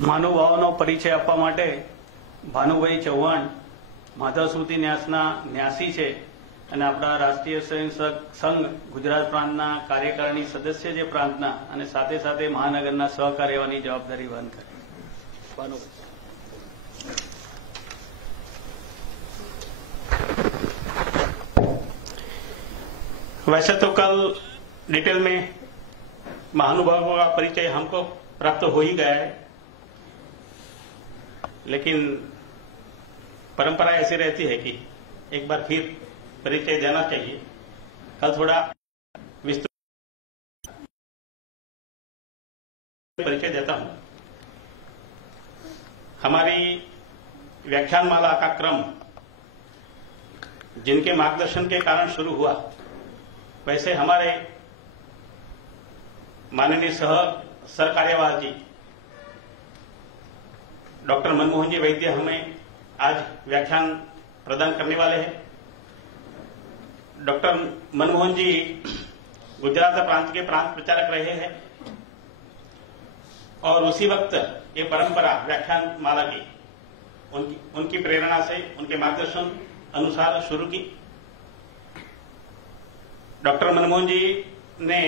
મહાનુભાવોનો પરિચય આપવા માટે ભાનુભાઈ ચૌહાણ માધવ સ્મૃતિ ન્યાસના ન્યાસી છે અને આપણા રાષ્ટ્રીય સ્વયંસેવક સંઘ ગુજરાત પ્રાંતના કાર્યકારિણી સદસ્ય છે પ્રાંતના અને સાથે સાથે મહાનગરના સહકાર્યવાહની જવાબદારી વહન કરે. ભાનુભાઈ. वैसे तो कल डिटेल में महानुभावों का परिचय हमको प्राप्त हो ही गया है, लेकिन परंपरा ऐसी रहती है कि एक बार फिर परिचय देना चाहिए. कल थोड़ा विस्तृत परिचय देता हूं. हमारी व्याख्यानमाला का क्रम जिनके मार्गदर्शन के कारण शुरू हुआ, वैसे हमारे माननीय सर कार्यवाह जी डॉक्टर मनमोहन जी वैद्य हमें आज व्याख्यान प्रदान करने वाले हैं. डॉक्टर मनमोहन जी गुजरात प्रांत के प्रांत प्रचारक रहे हैं और उसी वक्त ये परंपरा व्याख्यान माला की उनकी प्रेरणा से, उनके मार्गदर्शन अनुसार शुरू की. डॉक्टर मनमोहन जी ने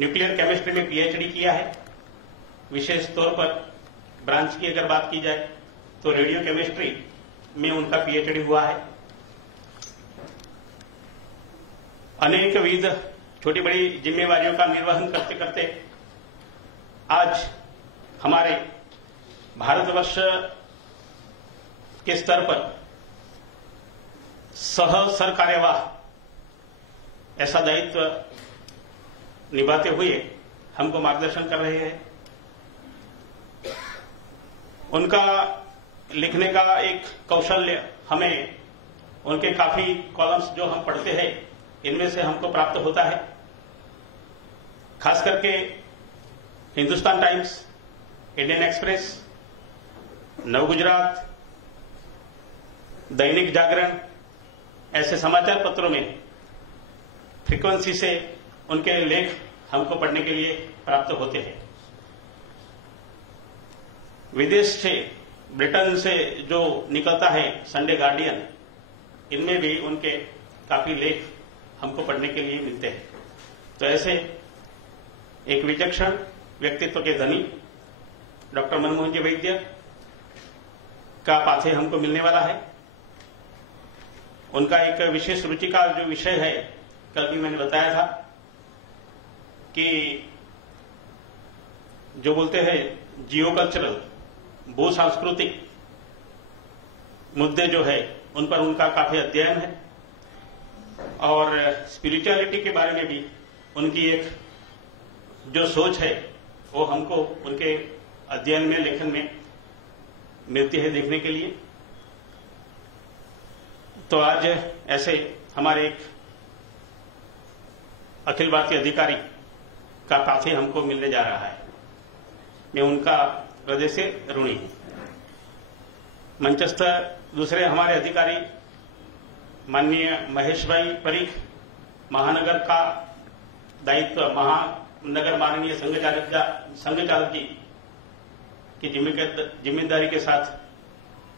न्यूक्लियर केमिस्ट्री में पीएचडी किया है. विशेष तौर पर ब्रांच की अगर बात की जाए तो रेडियो केमिस्ट्री में उनका पीएचडी हुआ है. अनेक विविध छोटी बड़ी जिम्मेवारियों का निर्वहन करते करते आज हमारे भारतवर्ष के स्तर पर सर कार्यवाह ऐसा दायित्व निभाते हुए हमको मार्गदर्शन कर रहे हैं. उनका लिखने का एक कौशल्य हमें उनके काफी कॉलम्स जो हम पढ़ते हैं इनमें से हमको प्राप्त होता है. खास करके हिंदुस्तान टाइम्स, इंडियन एक्सप्रेस, नव गुजरात, दैनिक जागरण ऐसे समाचार पत्रों में फ्रीक्वेंसी से उनके लेख हमको पढ़ने के लिए प्राप्त होते हैं. विदेश से, ब्रिटेन से जो निकलता है संडे गार्डियन, इनमें भी उनके काफी लेख हमको पढ़ने के लिए मिलते हैं. तो ऐसे एक विचक्षण व्यक्तित्व के धनी डॉक्टर मनमोहन जी वैद्य का पाथे हमको मिलने वाला है. उनका एक विशेष रुचि का जो विषय है, कल भी मैंने बताया था कि जो बोलते हैं जियो कल्चरल, भू सांस्कृतिक मुद्दे जो है उन पर उनका काफी अध्ययन है और स्पिरिचुअलिटी के बारे में भी उनकी एक जो सोच है वो हमको उनके अध्ययन में, लेखन में मिलती है देखने के लिए. तो आज ऐसे हमारे एक अखिल भारतीय अधिकारी का पाथे हमको मिलने जा रहा है. मैं उनका हृदय से ऋणी हूं. मंचस्थ दूसरे हमारे अधिकारी माननीय महेश भाई परीख, महानगर का दायित्व महानगर माननीय संघ चालक जी की जिम्मेदारी के साथ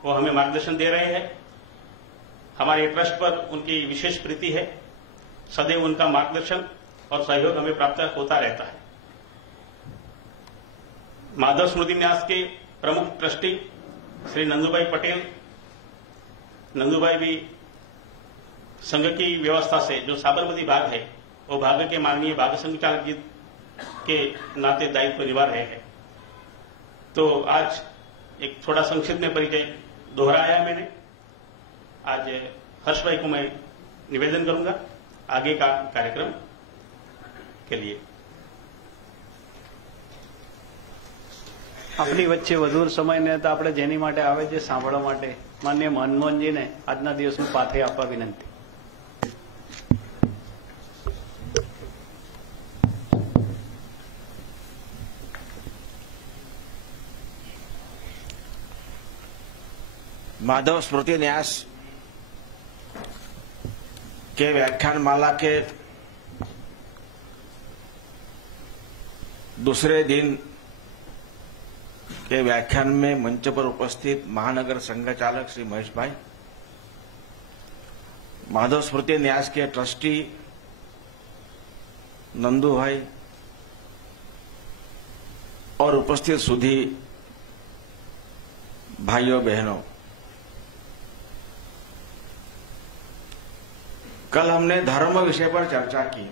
वो हमें मार्गदर्शन दे रहे हैं. हमारे ट्रस्ट पर उनकी विशेष प्रीति है. सदैव उनका मार्गदर्शन और सहयोग हमें प्राप्त होता रहता है. माधव स्मृति न्यास के प्रमुख ट्रस्टी श्री नंदूभाई पटेल, नंदूभाई भी संघ की व्यवस्था से जो साबरमती भाग है वो भाग के माननीय भाग संघ चालक जी के नाते दायित्व निभा रहे हैं. तो आज एक थोड़ा संक्षिप्त में परिचय दोहराया मैंने. आज हर्ष भाई को मैं निवेदन करूंगा आगे का कार्यक्रम के लिए. આપણી વચ્ચે વધુ સમય ને તો આપણે જેની માટે આવે છે સાંભળવા માટે માનનીય મનમોહનજીને આજના દિવસનું પાથે આપવા વિનંતી. माधव स्मृति न्यास के व्याख्यानमाला के दूसरे दिन के व्याख्यान में मंच पर उपस्थित महानगर संघ चालक श्री महेश भाई, माधव स्मृति न्यास के ट्रस्टी नंदू भाई और उपस्थित सुधी भाइयों बहनों, कल हमने धर्म विषय पर चर्चा की।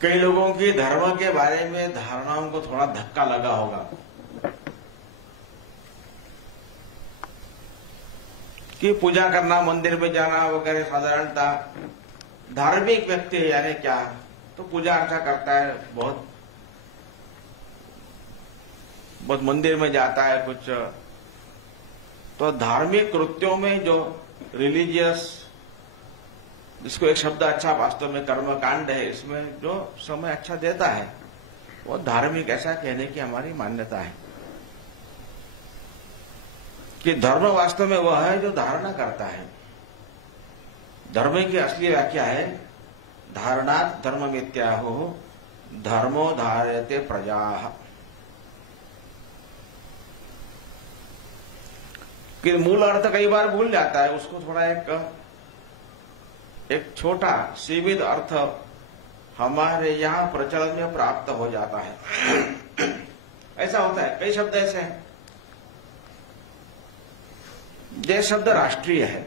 कई लोगों की धर्म के बारे में धारणाओं को थोड़ा धक्का लगा होगा कि पूजा करना, मंदिर में जाना वगैरह साधारणता धार्मिक व्यक्ति है, यानी क्या तो पूजा अर्चा करता है, बहुत मंदिर में जाता है कुछ, तो धार्मिक कृत्यों में जो रिलीजियस, जिसको एक शब्द अच्छा वास्तव में कर्मकांड है, इसमें जो समय अच्छा देता है वो धार्मिक, ऐसा कहने की हमारी मान्यता है कि धर्म वास्तव में वह है जो धारणा करता है। धर्म की असली व्याख्या है धारणात् धर्ममित्याहो धर्मो धारयते प्रजाः। कि मूल अर्थ कई बार भूल जाता है, उसको थोड़ा एक छोटा सीमित अर्थ हमारे यहां प्रचलन में प्राप्त हो जाता है। ऐसा होता है, कई शब्द ऐसे हैं। जैसे शब्द राष्ट्रीय है,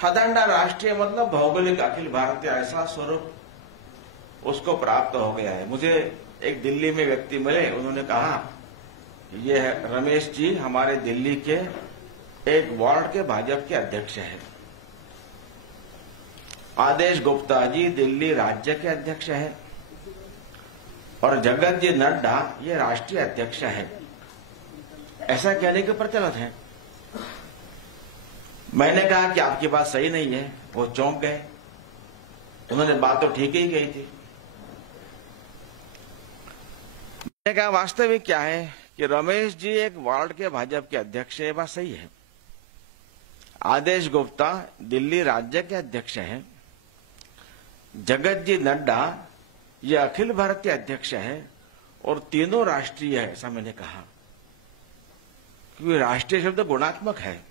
साधारण राष्ट्रीय मतलब भौगोलिक अखिल भारतीय, ऐसा स्वरूप उसको प्राप्त हो गया है। मुझे एक दिल्ली में व्यक्ति मिले, उन्होंने कहा ये रमेश जी हमारे दिल्ली के एक वार्ड के भाजपा के अध्यक्ष हैं, आदेश गुप्ता जी दिल्ली राज्य के अध्यक्ष हैं, और जगत जी नड्डा ये राष्ट्रीय अध्यक्ष हैं। ऐसा कहने के प्रचलित है। मैंने कहा कि आपकी बात सही नहीं है, वो चौंक गए। उन्होंने बात तो ठीक ही कही थी। मैंने कहा वास्तविक क्या है कि रमेश जी एक वार्ड के भाजपा के अध्यक्ष है, ये बात सही है। आदेश गुप्ता दिल्ली राज्य के अध्यक्ष हैं, जगत जी नड्डा ये अखिल भारतीय अध्यक्ष है, और तीनों राष्ट्रीय है, ऐसा मैंने कहा। क्योंकि राष्ट्रीय शब्द गुणात्मक है।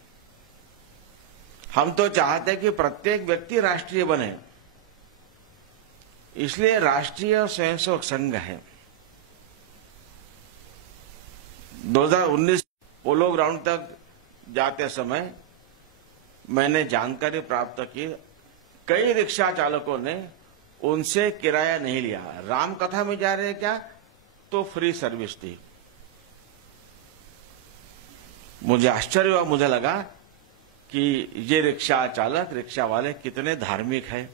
हम तो चाहते हैं कि प्रत्येक व्यक्ति राष्ट्रीय बने, इसलिए राष्ट्रीय स्वयंसेवक संघ है। 2019 पोलो ग्राउंड तक जाते समय मैंने जानकारी प्राप्त की, कई रिक्शा चालकों ने उनसे किराया नहीं लिया। राम कथा में जा रहे हैं क्या, तो फ्री सर्विस थी। मुझे आश्चर्य हुआ, मुझे लगा कि ये रिक्शा चालक, रिक्शा वाले कितने धार्मिक है।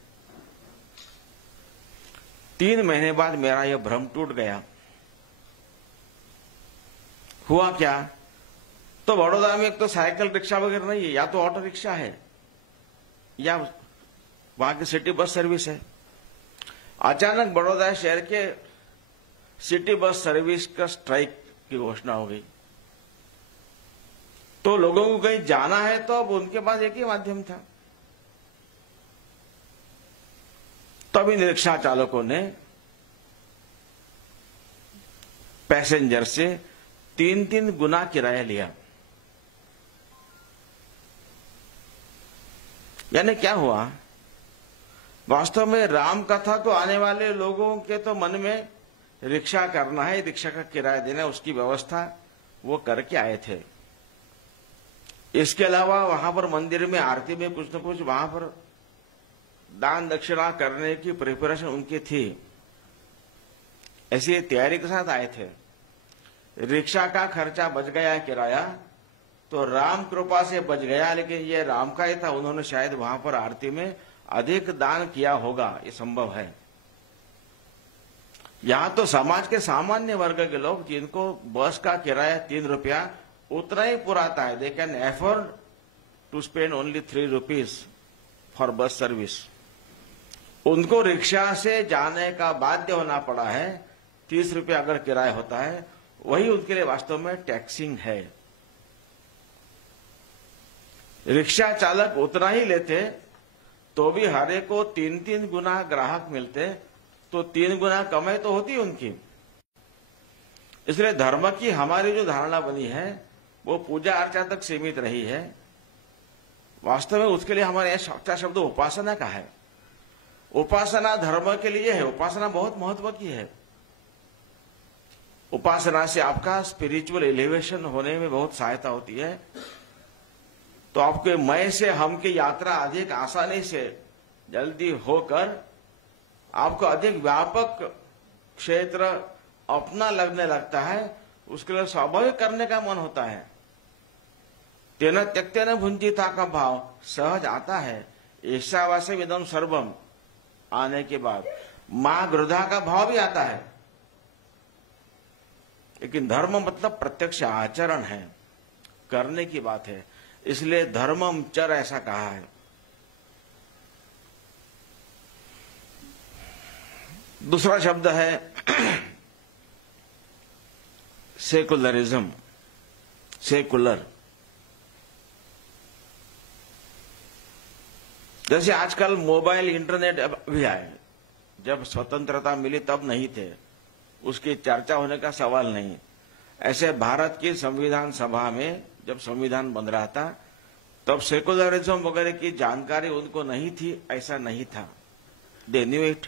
3 महीने बाद मेरा यह भ्रम टूट गया। हुआ क्या, तो बड़ौदा में एक तो साइकिल रिक्शा वगैरह नहीं है, या तो ऑटो रिक्शा है या वहां की सिटी बस सर्विस है। अचानक बड़ौदा शहर के सिटी बस सर्विस का स्ट्राइक की घोषणा हो गई। तो लोगों को कहीं जाना है तो अब उनके पास एक ही माध्यम था। तब इन रिक्शा चालकों ने पैसेंजर से 3-3 गुना किराया लिया। यानी क्या हुआ, वास्तव में राम कथा तो आने वाले लोगों के तो मन में रिक्शा करना है, रिक्शा का किराया देना है, उसकी व्यवस्था वो करके आए थे। इसके अलावा वहां पर मंदिर में आरती में कुछ न कुछ वहां पर दान दक्षिणा करने की प्रिपरेशन उनकी थी, ऐसी तैयारी के साथ आए थे। रिक्शा का खर्चा बच गया, किराया तो राम कृपा से बच गया, लेकिन ये राम का ही था। उन्होंने शायद वहां पर आरती में अधिक दान किया होगा, ये संभव है। यहां तो समाज के सामान्य वर्ग के लोग, जिनको बस का किराया 3 रुपया उतना ही पुराता है, they can afford to spend only 3 rupees for bus service, उनको रिक्शा से जाने का बाध्य होना पड़ा है। 30 रुपया अगर किराया होता है, वही उनके लिए वास्तव में टैक्सिंग है। रिक्शा चालक उतना ही लेते तो भी हर एक को 3-3 गुना ग्राहक मिलते, तो 3 गुना कमाई तो होती उनकी। इसलिए धर्म की हमारी जो धारणा बनी है वो पूजा अर्चा तक सीमित रही है। वास्तव में उसके लिए हमारे यहाँ अच्छा शब्द उपासना का है। उपासना धर्म के लिए है, उपासना बहुत महत्व की है। उपासना से आपका स्पिरिचुअल एलिवेशन होने में बहुत सहायता होती है। तो आपके मैं से हम की यात्रा अधिक आसानी से जल्दी होकर आपको अधिक व्यापक क्षेत्र अपना लगने लगता है। उसके लिए स्वाभाविक करने का मन होता है। तेन त्यक्तेन भुंजिता का भाव सहज आता है। ईशावासे विदम सर्वम आने के बाद मां गृधा का भाव भी आता है। लेकिन धर्म मतलब प्रत्यक्ष आचरण है, करने की बात है। इसलिए धर्मम चर ऐसा कहा है। दूसरा शब्द है सेकुलरिज्म, सेकुलर। जैसे आजकल मोबाइल इंटरनेट भी आए, जब स्वतंत्रता मिली तब नहीं थे, उसकी चर्चा होने का सवाल नहीं। ऐसे भारत की संविधान सभा में जब संविधान बन रहा था तब सेकुलरिज्म वगैरह की जानकारी उनको नहीं थी, ऐसा नहीं था। They knew it.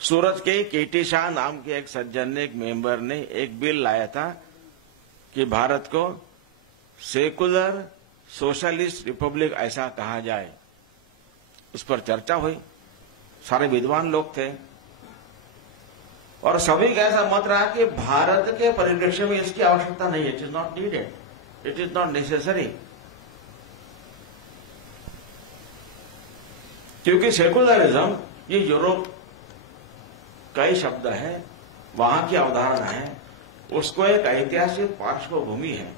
सूरत के केटी शाह नाम के एक सज्जन ने, एक मेंबर ने एक बिल लाया था कि भारत को सेकुलर सोशलिस्ट रिपब्लिक ऐसा कहा जाए। उस पर चर्चा हुई, सारे विद्वान लोग थे और सभी का ऐसा मत रहा कि भारत के परिदृश्य में इसकी आवश्यकता नहीं है। It is not needed, it is not necessary. क्योंकि सेकुलरिज्म ये यूरोप का ही शब्द है, वहां की अवधारणा है, उसको एक ऐतिहासिक पार्श्वभूमि है।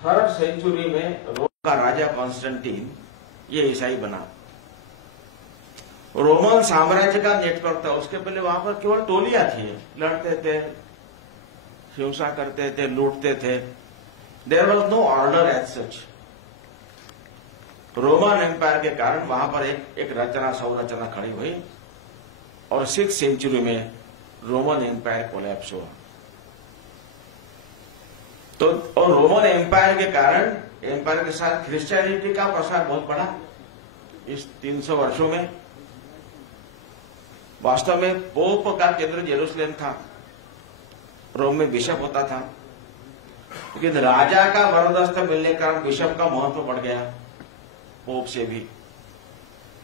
थर्ड सेंचुरी में रोम का राजा कॉन्स्टेंटीन ये ईसाई बना। रोमन साम्राज्य का नेटवर्क था। उसके पहले वहां पर केवल टोलियां थी, लड़ते थे, हिंसा करते थे, लूटते थे। There was no order as such. Roman empire के कारण वहां पर एक रचना संरचना खड़ी हुई और 6th सेंचुरी में रोमन एम्पायर कोलैप्स हुआ। तो और रोमन एम्पायर के कारण, एम्पायर के साथ क्रिश्चियनिटी का प्रसार बहुत बढ़ा इस 300 वर्षों में। वास्तव में पोप का केंद्र जेरूसलेम था, रोम में बिशप होता था, लेकिन राजा का वरदस्त मिलने के कारण बिशप का महत्व बढ़ गया पोप से भी।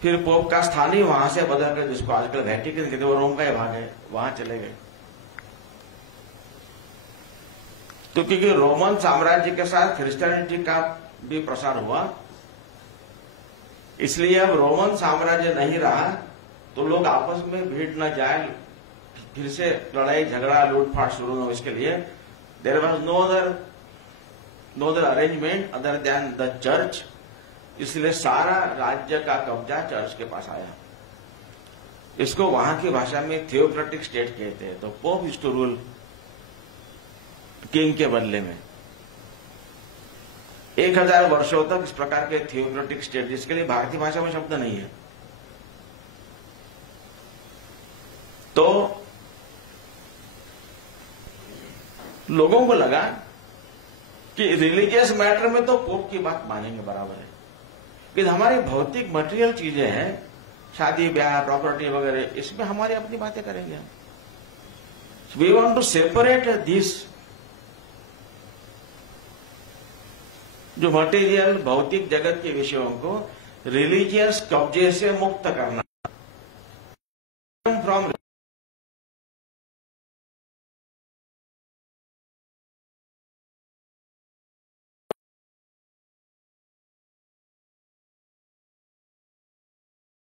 फिर पोप का स्थान ही वहां से बदल कर, जिसको आजकल वेटिकन कहते, वो रोम का ही भाग है, वहां चले गए। तो क्योंकि रोमन साम्राज्य के साथ क्रिश्चियनिटी का भी प्रसार हुआ, इसलिए अब रोमन साम्राज्य नहीं रहा तो लोग आपस में भीड़ न जाए, फिर से लड़ाई झगड़ा लूटफाट शुरू न हो। इसके लिए there was no other arrangement other than the church. इसलिए सारा राज्य का कब्जा चर्च के पास आया। इसको वहां की भाषा में थियोक्रेटिक स्टेट कहते हैं। तो pope used to rule king के बदले में। 1000 वर्षों तक इस प्रकार के थियोक्रेटिक स्टेट, जिसके लिए भारतीय भाषा में शब्द नहीं है। तो लोगों को लगा कि रिलीजियस मैटर में तो पोप की बात मानेंगे बराबर है, कि हमारी भौतिक मटेरियल चीजें हैं, शादी ब्याह प्रॉपर्टी वगैरह, इसमें हमारी अपनी बातें करेंगे। We want to separate this, जो मटेरियल भौतिक जगत के विषयों को रिलीजियस कब्जे से मुक्त करना। फ्रॉम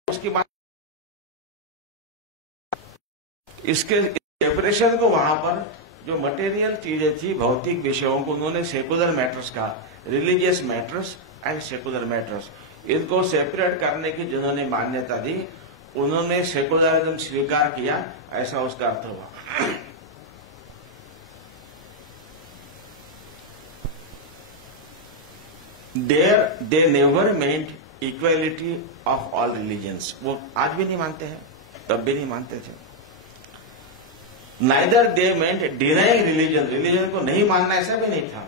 उसकी बात, इसके सेपरेशन को वहां पर जो मटेरियल चीजें थी, भौतिक विषयों को उन्होंने सेकुलर मैटर्स कहा। Religious matters and secular matters, इनको सेपरेट करने की जिन्होंने मान्यता दी, उन्होंने सेकुलरिज्म स्वीकार किया, ऐसा उसका अर्थ हुआ। They never meant equality of all religions. वो आज भी नहीं मानते हैं। तब भी नहीं मानते थे। नाइदर दे मेंट डिनाइंग रिलीजन, रिलीजन को नहीं मानना ऐसा भी नहीं था।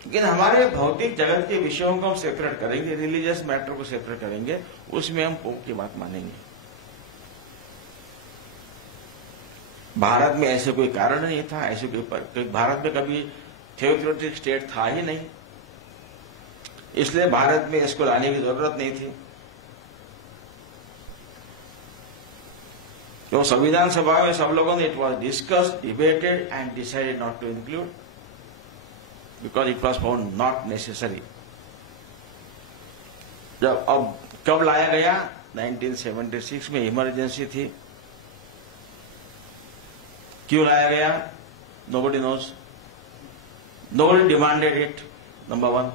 लेकिन हमारे भौतिक जगत के विषयों को हम सेपरेट करेंगे, रिलीजियस मैटर को सेपरेट करेंगे, उसमें हम पोप की बात मानेंगे। भारत में ऐसे कोई कारण नहीं था, ऐसे कोई भारत में कभी थियोक्रेटिक स्टेट था ही नहीं, इसलिए भारत में इसको लाने की जरूरत नहीं थी। तो संविधान सभा में सब लोगों ने it was discussed, debated and decided not to include because it was found not necessary. जब अब कब लाया गया? 1976 में इमरजेंसी थी। क्यों लाया गया? Nobody knows, nobody demanded it. Number one,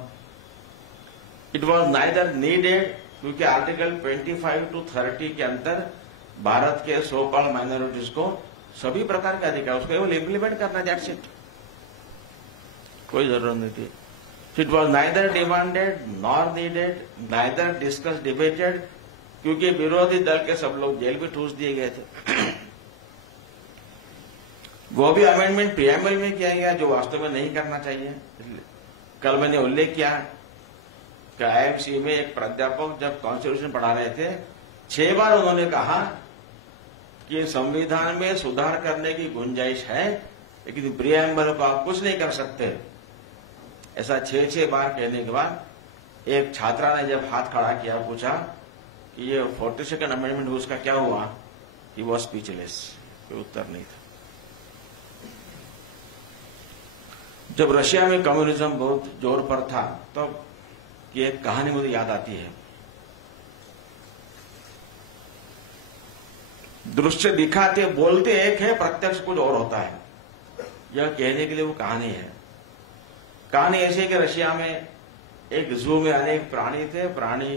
it was neither needed, क्योंकि आर्टिकल 25 to 30 के अंदर भारत के सो कॉल्ड माइनॉरिटीज को सभी प्रकार के अधिकार, उसको केवल इम्प्लीमेंट करना, दैट्स इट, कोई जरूरत नहीं थी। It was neither demanded nor needed, neither discuss debated, क्योंकि विरोधी दल के सब लोग जेल में ठूस दिए गए थे। वो भी अमेंडमेंट प्रीएम्बल में किया गया जो वास्तव में नहीं करना चाहिए। कल मैंने उल्लेख किया कि आईएमसी में एक प्राध्यापक जब कॉन्स्टिट्यूशन पढ़ा रहे थे, 6 बार उन्होंने कहा कि संविधान में सुधार करने की गुंजाइश है, लेकिन प्रीएम्बल को आप कुछ नहीं कर सकते। ऐसा 6 बार कहने के बाद एक छात्रा ने जब हाथ खड़ा किया, पूछा कि ये 42nd अमेंडमेंट उसका क्या हुआ, कि वो स्पीचलेस, कोई उत्तर नहीं था। जब रशिया में कम्युनिज्म बहुत जोर पर था, तब की एक कहानी मुझे याद आती है। दृश्य दिखाते बोलते एक है, प्रत्यक्ष कुछ और होता है। यह कहने के लिए वो कहानी है। कहानी ऐसी है कि रशिया में एक जू में अनेक प्राणी थे। प्राणी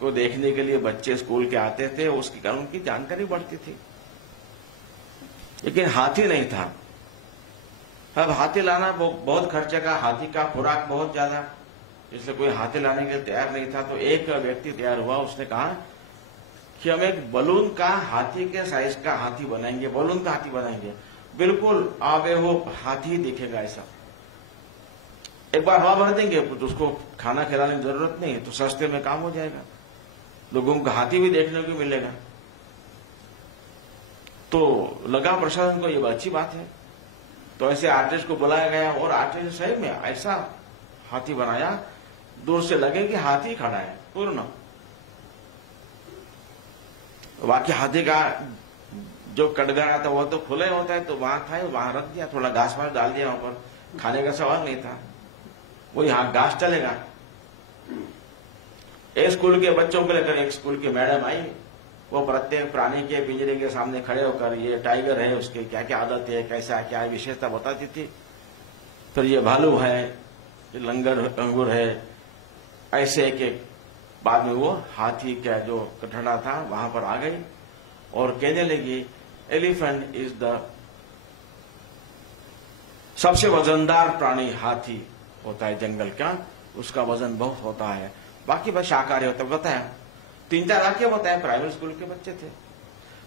को देखने के लिए बच्चे स्कूल के आते थे, उसके कारण उनकी जानकारी बढ़ती थी। लेकिन हाथी नहीं था। अब हाथी लाना बहुत खर्चे का, हाथी का खुराक बहुत ज्यादा, इसलिए कोई हाथी लाने के लिए तैयार नहीं था। तो एक व्यक्ति तैयार हुआ, उसने कहा कि हम एक बलून का हाथी के साइज का हाथी बनाएंगे, बलून का हाथी बनाएंगे, बिल्कुल आबेहूब हाथी दिखेगा ऐसा। एक बार हवा भर देंगे तो उसको खाना खिलाने की जरूरत नहीं, तो सस्ते में काम हो जाएगा, लोगों को हाथी भी देखने को मिलेगा। तो लगा प्रशासन को ये अच्छी बात है। तो ऐसे आर्टिस्ट को बुलाया गया और आर्टिस्ट सही में ऐसा हाथी बनाया, दूर से लगे कि हाथी खड़ा है पूर्ण। बाकी हाथी का जो कटघरा था वो तो खुला ही होता है, तो वहां था, वहां रख दिया, थोड़ा घास वास डाल दिया ऊपर, खाने का सवाल नहीं था। वो यहां घास चलेगा। एक स्कूल के बच्चों को लेकर एक स्कूल की मैडम आई, वो प्रत्येक प्राणी के पिंजरे के सामने खड़े होकर ये टाइगर है, उसके क्या क्या आदत है, कैसा क्या विशेषता बताती थी। फिर ये भालू है, ये लंगर अंगूर है, ऐसे एक बाद में वो हाथी का जो कटड़ा था वहां पर आ गई और कहने लगी एलिफेंट इज द सबसे वजनदार प्राणी हाथी होता है जंगल का, उसका वजन बहुत होता है, बाकी बस शाकाहारी होता है। बताया 3-4 वाक्य बताया। प्राइवेट स्कूल के बच्चे थे।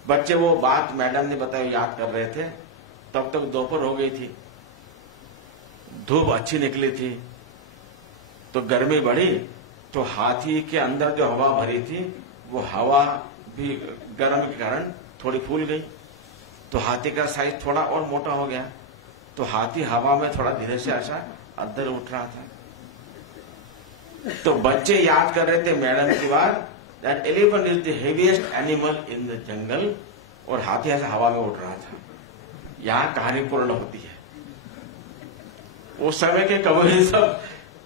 बच्चे वो बात मैडम ने बताया याद कर रहे थे। तब तक दोपहर हो गई थी, धूप अच्छी निकली थी, तो गर्मी बढ़ी, तो हाथी के अंदर जो हवा भरी थी वो हवा भी गर्म के कारण थोड़ी फूल गई, तो हाथी का साइज थोड़ा और मोटा हो गया। तो हाथी हवा में थोड़ा धीरे से ऐसा अंदर उठ रहा था। तो बच्चे याद कर रहे थे मैडम की बात, that elephant is the heaviest animal in the jungle, और हाथी ऐसा हवा में उड़ रहा था। यहां कहानी पूर्ण होती है। उस समय के कम्युनिज्म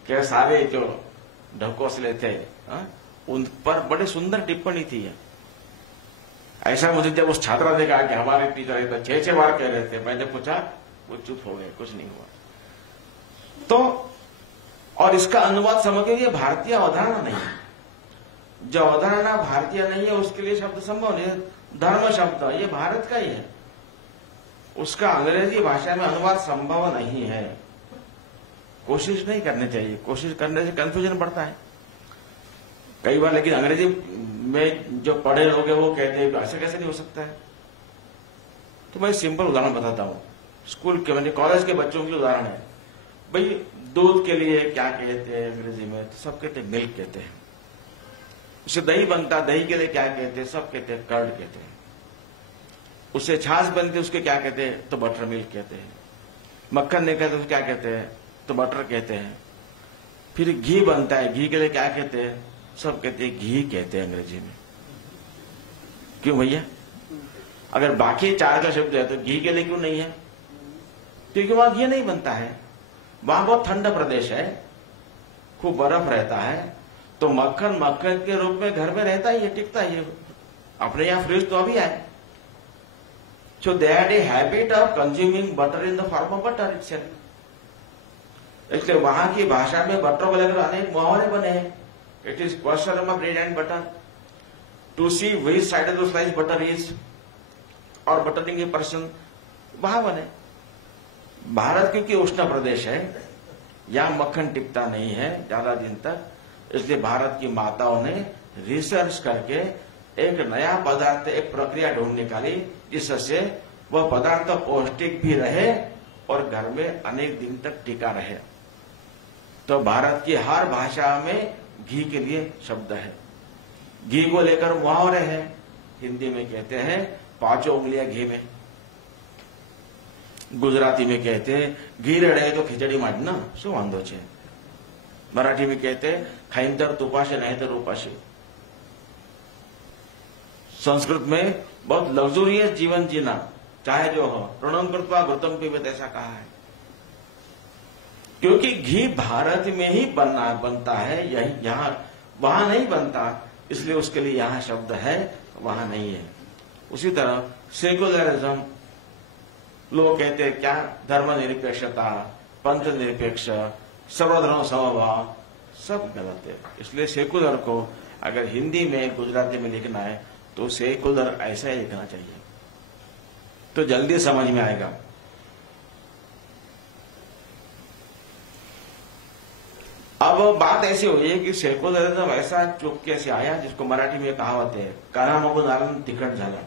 के सारे जो ढकोसले थे, उन पर बड़े सुंदर टिप्पणी थी। ऐसा मुझे जब उस छात्रा ने कहा कि हमारे टीचर तो 6 बार कह रहे थे, मैंने पूछा, वो चुप हो गए, कुछ नहीं हुआ। तो और इसका अनुवाद समझ ये भारतीय अवधारणा नहीं है। जो अवधारणा भारतीय नहीं है उसके लिए शब्द संभव नहीं। धर्म शब्द ये भारत का ही है, उसका अंग्रेजी भाषा में अनुवाद संभव नहीं है। कोशिश नहीं करनी चाहिए, कोशिश करने से कंफ्यूजन बढ़ता है कई बार। लेकिन अंग्रेजी में जो पढ़े लोग हैं वो कहते हैं ऐसा कैसे नहीं हो सकता है। तो मैं सिंपल उदाहरण बताता हूं, स्कूल के मैंने कॉलेज के बच्चों के लिए उदाहरण है। भाई दूध के लिए क्या कहते हैं अंग्रेजी में, तो सब कहते हैं मिल्क कहते हैं। उससे दही बनता, दही के लिए क्या कहते हैं, सब कहते हैं कर्ड कहते हैं। उससे छाछ बनती, उसके क्या कहते हैं, तो बटर मिल्क कहते हैं। मक्खन नहीं कहते तो क्या कहते हैं, तो बटर कहते हैं। फिर घी बनता है, घी के लिए क्या कहते हैं, सब कहते हैं घी कहते हैं अंग्रेजी में। क्यों भैया, अगर बाकी चार का शब्द है तो घी के लिए क्यों नहीं है? क्योंकि वहां घी नहीं बनता है, वहां बहुत ठंडा प्रदेश है, खूब बर्फ रहता है, तो मक्खन मक्खन के रूप में घर में रहता ही है, टिकता ही है। अपने यहां फ्रिज तो अभी आए। So they had a habit of consuming butter in the form of butter itself. इसलिए वहां की भाषा में बटर को लेकर अनेक मुहावरे बने हैं। It is question of bread and butter, to see which side of the slice butter is, और बटरिंग ए पर्सन, वहां बने। भारत क्योंकि उष्ण प्रदेश है, यहां मक्खन टिकता नहीं है ज्यादा दिन तक, इसलिए भारत की माताओं ने रिसर्च करके एक नया पदार्थ, एक प्रक्रिया ढूंढ निकाली जिससे वह पदार्थ पौष्टिक भी रहे और घर में अनेक दिन तक टिका रहे। तो भारत की हर भाषा में घी के लिए शब्द है। घी को लेकर मुहावरे हैं। हिंदी में कहते हैं 5 उंगलियां घी में, गुजराती में कहते हैं घी रहे तो खिचड़ी माजना शू वांधो छे, मराठी में कहते हैं खाईंतर तुपाशे नहीं तो रूपाशे। संस्कृत में बहुत लग्जूरियस जीवन जीना चाहे जो हो, ऋणम कृत्वा घृतम पिबेत, ऐसा कहा है। क्योंकि घी भारत में ही बनता है, यही यहां वहां नहीं बनता, इसलिए उसके लिए यहां शब्द है, वहां नहीं है। उसी तरह सेकुलरिज्म, लोग कहते हैं क्या, धर्मनिरपेक्षता, पंथ निरपेक्ष, सर्वधर्म समभाव, सब गलत है। इसलिए सेकुलर को अगर हिंदी में गुजराती में लिखना है तो सेकुलर ऐसा ही लिखना चाहिए, तो जल्दी समझ में आएगा। अब बात ऐसी हुई है कि सेकुलरिज्म ऐसा चुपके से आया, जिसको मराठी में कहावत है, काना मगून आलन तिखट झाला।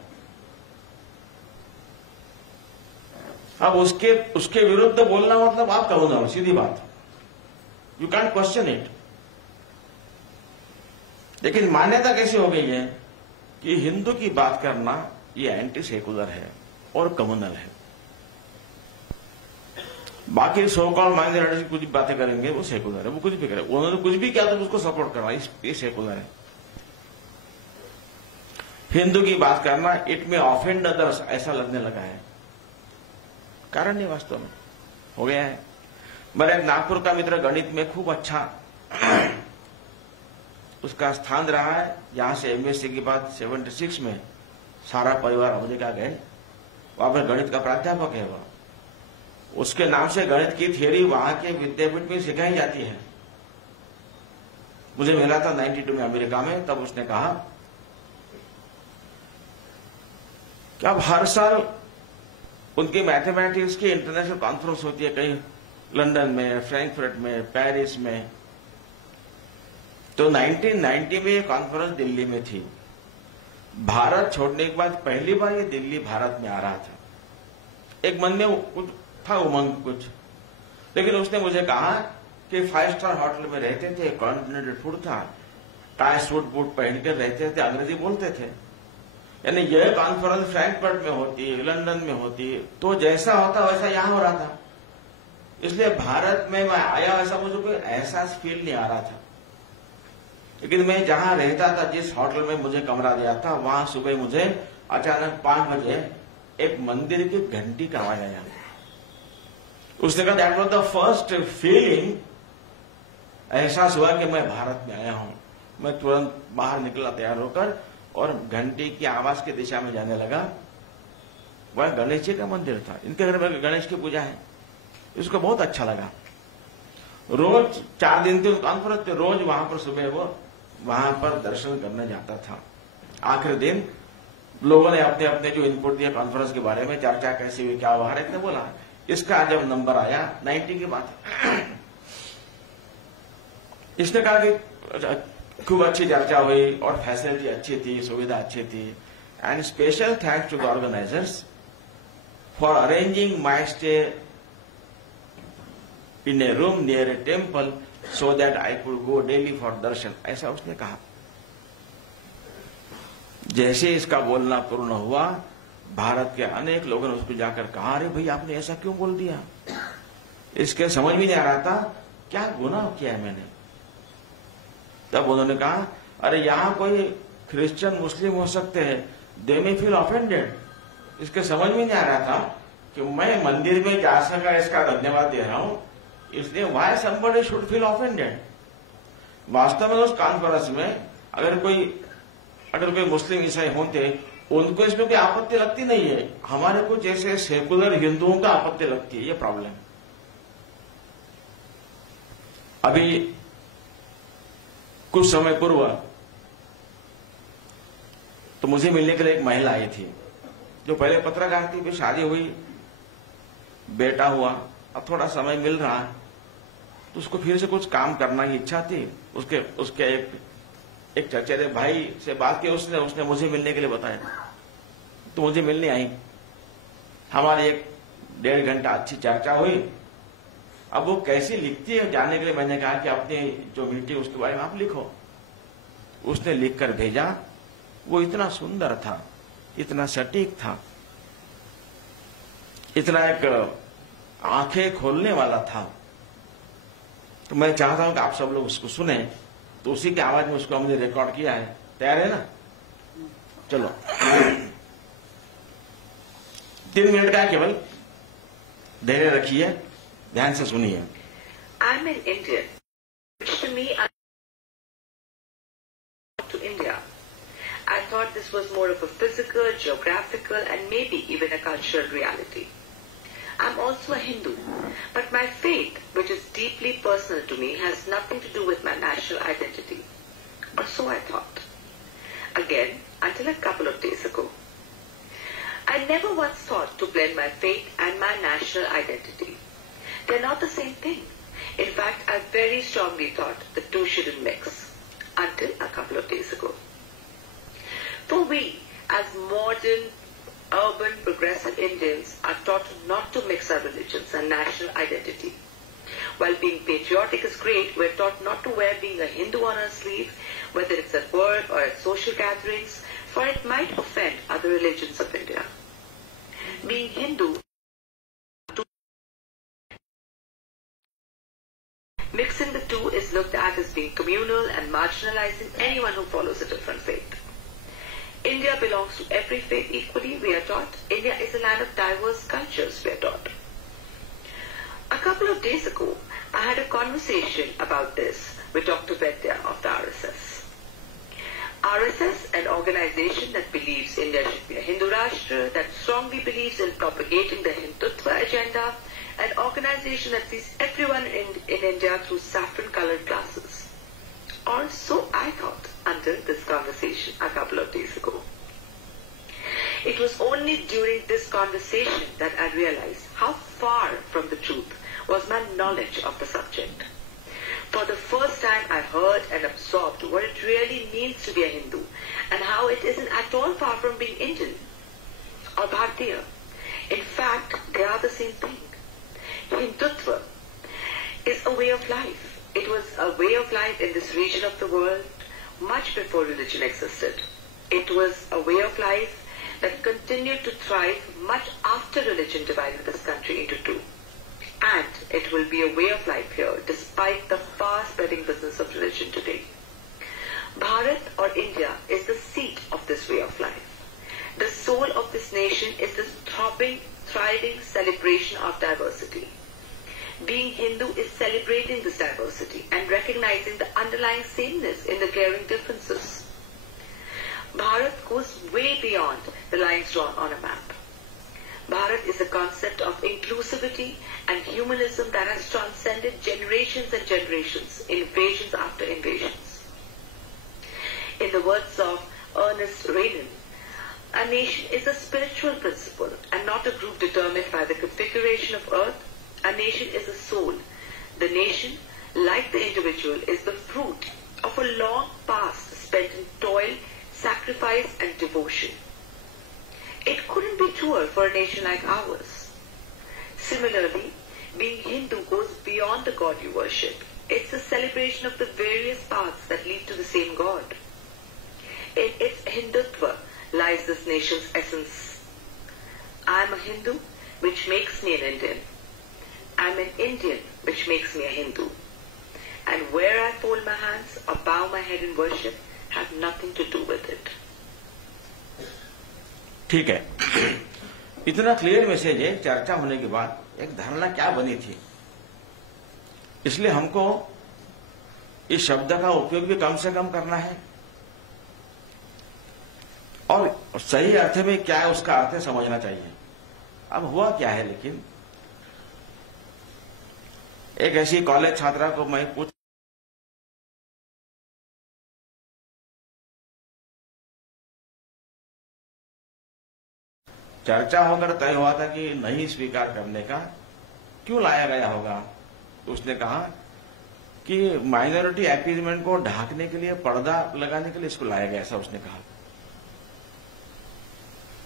अब उसके विरुद्ध बोलना मतलब आप कहो ना, सीधी बात, यू कैंट क्वेश्चन इट। लेकिन मान्यता कैसी हो गई है कि हिंदू की बात करना ये एंटी सेकुलर है और कम्युनल है। बाकी सो कॉल्ड माइनॉरिटी कुछ बातें करेंगे वो सेकुलर है, वो कुछ भी करे, उन्होंने कुछ भी किया तो उसको सपोर्ट करना, ये सेकुलर है। हिंदू की बात करना इट में ऑफेंड अदर्स ऐसा लगने लगा है, कारण नहीं वास्तव में हो गया है। मेरा एक नागपुर का मित्र गणित में खूब अच्छा उसका स्थान रहा है, यहां से एमएससी की बात 76 में सारा परिवार अमेरिका गए, वहां पर गणित का प्राध्यापक है वह, उसके नाम से गणित की थियरी वहां के विद्यापीठ में सिखाई जाती है। मुझे मिला था 92 में अमेरिका में, तब उसने कहा कि अब हर साल उनकी मैथमेटिक्स की इंटरनेशनल कॉन्फ्रेंस होती है, कहीं लंदन में, फ्रैंकफर्ट में, पेरिस में। तो 1990 में ये कॉन्फ्रेंस दिल्ली में थी। भारत छोड़ने के बाद पहली बार ये दिल्ली भारत में आ रहा था। एक मन में कुछ था, उमंग कुछ, लेकिन उसने मुझे कहा कि 5 स्टार होटल में रहते थे, कॉन्टिनेंटल फूड था, टाई सूट बूट पहनकर रहते थे, अंग्रेजी बोलते थे। यानी यह कॉन्फ्रेंस फ्रैंकफर्ट में होती, लंदन में होती, तो जैसा होता वैसा यहां हो रहा था। इसलिए भारत में मैं आया वैसा मुझे कोई एहसास फील नहीं आ रहा था। लेकिन मैं जहां रहता था, जिस होटल में मुझे कमरा दिया था, वहां सुबह मुझे अचानक 5 बजे एक मंदिर की घंटी का आवाज आया। उसने कहा that was the first feeling, एहसास हुआ कि मैं भारत में आया हूं। मैं तुरंत बाहर निकला तैयार होकर और घंटी की आवाज की दिशा में जाने लगा। वह गणेश जी का मंदिर था, इनके घर में गणेश की पूजा है, इसको बहुत अच्छा लगा। रोज 4 दिन थे कॉन्फ्रेंस थे, रोज वहां पर सुबह वो वहां पर दर्शन करने जाता था। आखिरी दिन लोगों ने अपने अपने जो इनपुट दिया कॉन्फ्रेंस के बारे में, चर्चा कैसी हुई, क्या हुआ, हर एक ने बोला। इसका जब नंबर आया 90 की बात, इसने कहा कि खूब अच्छी चर्चा हुई और फैसिलिटी अच्छी थी, सुविधा अच्छी थी. And special thanks to the organisers for arranging my stay in a room near a temple so that I could go daily for darshan. ऐसा उसने कहा. जैसे इसका बोलना पूर्ण हुआ, भारत के अनेक लोगों ने उसको जाकर कहा, अरे भाई आपने ऐसा क्यों बोल दिया? इसके समझ में नहीं आ रहा था क्या गुनाह किया है मैंने. तब उन्होंने कहा, अरे यहां कोई क्रिश्चियन मुस्लिम हो सकते हैं, दे मे फील ऑफेंडेड. इसके समझ में नहीं आ रहा था कि मैं मंदिर में जा सका इसका धन्यवाद दे रहा हूं, इसलिए why somebody should feel offended. वास्तव में उस कॉन्फ्रेंस में अगर कोई मुस्लिम ईसाई होते, उनको इसमें कोई आपत्ति लगती नहीं है. हमारे कुछ ऐसे सेकुलर हिंदुओं का आपत्ति लगती है. ये प्रॉब्लम. अभी कुछ समय पूर्व तो मुझे मिलने के लिए एक महिला आई थी, जो पहले पत्रकार थी, फिर शादी हुई, बेटा हुआ, अब थोड़ा समय मिल रहा है तो उसको फिर से कुछ काम करना की इच्छा थी. उसके एक चचेरे भाई से बात की, उसने मुझे मिलने के लिए बताया, तो मुझे मिलने आई. हमारी 1-1.5 घंटा अच्छी चर्चा हुई. अब वो कैसी लिखती है जानने के लिए मैंने कहा कि अपनी जो मीटिंग उसके बारे में आप लिखो. उसने लिखकर भेजा. वो इतना सुंदर था, इतना सटीक था, इतना एक आंखें खोलने वाला था. तो मैं चाहता हूं कि आप सब लोग उसको सुने. तो उसी की आवाज में उसको हमने रिकॉर्ड किया है. तैयार है ना? चलो 3 मिनट का केवल धैर्य रखिए, ध्यान से सुनिए. I'm an Indian, which to me to India. I thought this was more of a physical, geographical, and maybe even a cultural reality. I'm also a Hindu, but my faith, which is deeply personal to me, has nothing to do with my national identity. Or so I thought. Again, until a couple of days ago. I never once thought to blend my faith and my national identity. They're not the same thing. In fact, I very strongly thought the two shouldn't mix. Until a couple of days ago. For we, as modern, urban, progressive Indians, are taught not to mix our religions and national identity. While being patriotic is great, we're taught not to wear being a Hindu on our sleeves, whether it's at work or at social gatherings, for it might offend other religions of India. Being Hindu, mixing the two is looked at as being communal and marginalizing anyone who follows a different faith. India belongs to every faith equally, we are taught. India is a land of diverse cultures, we are taught. A couple of days ago, I had a conversation about this with Dr. Vaidya of the RSS. RSS, an organization that believes India should be a Hindu Rashtra, that strongly believes in propagating the Hindutva agenda, an organization that sees everyone in India through saffron-colored glasses. Or so I thought until this conversation a couple of days ago. It was only during this conversation that I realized how far from the truth was my knowledge of the subject. For the first time I heard and absorbed what it really means to be a Hindu and how it isn't at all far from being Indian or Bharatiya. In fact, they are the same thing. Hindutva is a way of life. It was a way of life in this region of the world much before religion existed. It was a way of life that continued to thrive much after religion divided this country into two. And it will be a way of life here despite the far-spreading business of religion today. Bharat or India is the seat of this way of life. The soul of this nation is this throbbing, thriving celebration of diversity. Being Hindu is celebrating this diversity and recognizing the underlying sameness in the glaring differences. Bharat goes way beyond the lines drawn on a map. Bharat is a concept of inclusivity and humanism that has transcended generations and generations, invasions after invasions. In the words of Ernest Renan, a nation is a spiritual principle and not a group determined by the configuration of earth. A nation is a soul. The nation, like the individual, is the fruit of a long past spent in toil, sacrifice and devotion. It couldn't be truer for a nation like ours. Similarly, being Hindu goes beyond the God you worship. It's a celebration of the various paths that lead to the same God. In its Hindutva lies this nation's essence. I am a Hindu, which makes me an Indian. I am an Indian, which makes me a Hindu. And where I fold my hands or bow my head in worship have nothing to do with it. ठीक है, इतना clear message है। चर्चा होने के बाद एक धारणा क्या बनी थी, इसलिए हमको इस शब्द का उपयोग भी कम से कम करना है और सही अर्थ में क्या है उसका अर्थ समझना चाहिए। अब हुआ क्या है, लेकिन एक ऐसी कॉलेज छात्रा को मैं पूछ चर्चा होकर तय हुआ था कि नहीं स्वीकार करने का, क्यों लाया गया होगा, तो उसने कहा कि माइनॉरिटी अपीजमेंट को ढांकने के लिए, पर्दा लगाने के लिए इसको लाया गया, ऐसा उसने कहा।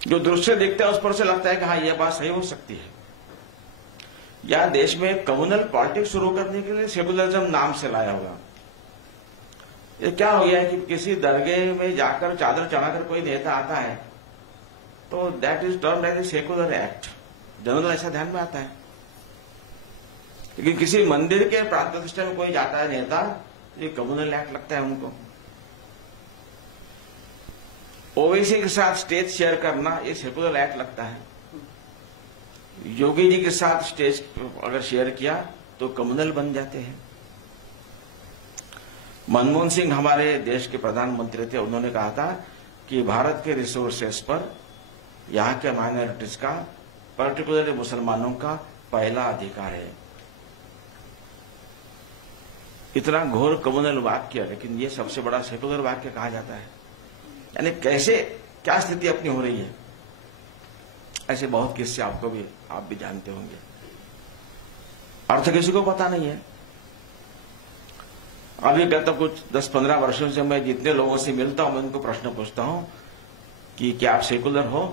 जो दृश्य देखते हैं उस पर से लगता है कि हाँ यह बात सही हो सकती है। या देश में कम्युनल पॉलिटिक्स शुरू करने के लिए सेकुलरिज्म नाम से लाया होगा। ये क्या हो गया है कि किसी दरगाह में जाकर चादर चढ़ाकर कोई नेता आता है तो that is termed as a secular act, general ऐसा ध्यान में आता है। लेकिन किसी मंदिर के प्राण प्रतिष्ठा में कोई जाता है नेता, ये कम्युनल एक्ट लगता है उनको। ओवैसी के साथ स्टेज शेयर करना ये सेकुलर एक्ट लगता है। योगी जी के साथ स्टेज अगर शेयर किया तो कम्युनल बन जाते हैं। मनमोहन सिंह हमारे देश के प्रधानमंत्री थे, उन्होंने कहा था कि भारत के रिसोर्सेस पर यहां के माइनॉरिटीज का, पर्टिकुलरली मुसलमानों का पहला अधिकार है। इतना घोर कम्युनल वाक्य, लेकिन ये सबसे बड़ा सेकुलर वाक्य कहा जाता है। यानी कैसे क्या स्थिति अपनी हो रही है। ऐसे बहुत किस्से आपको भी, आप भी जानते होंगे। अर्थ किसी को पता नहीं है। अभी गत कुछ 10-15 वर्षों से मैं जितने लोगों से मिलता हूं, मैं उनको प्रश्न पूछता हूं कि क्या आप सेकुलर हो,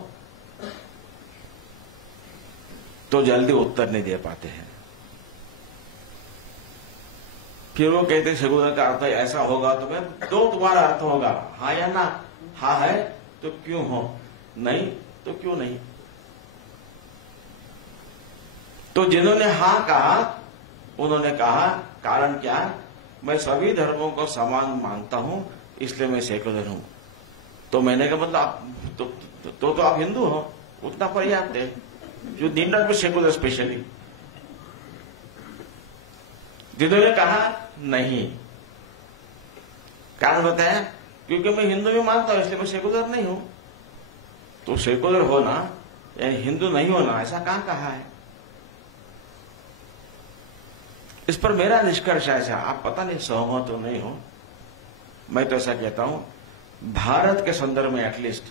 तो जल्दी उत्तर नहीं दे पाते हैं। फिर वो कहते सेकुलर का अर्थ ऐसा होगा, तो मैं दो तुम्हारा अर्थ होगा, हाँ या ना। हाँ है तो क्यों हो, नहीं तो क्यों नहीं। तो जिन्होंने हाँ कहा उन्होंने कहा कारण क्या, मैं सभी धर्मों को समान मानता हूं इसलिए मैं सेकुलर हूं। तो मैंने कहा मतलब आप तो आप हिंदू हो, उतना पर्याप्त है। You need not be secular specially. जिन्होंने कहा नहीं, कारण बताया क्योंकि मैं हिंदू भी मानता हूं इसलिए मैं सेकुलर नहीं हूं। तो सेकुलर होना यानी हिंदू नहीं होना, ऐसा कहां कहा है। इस पर मेरा निष्कर्ष ऐसा, आप पता नहीं सहमत हो नहीं हो, मैं तो ऐसा कहता हूं, भारत के संदर्भ में एटलीस्ट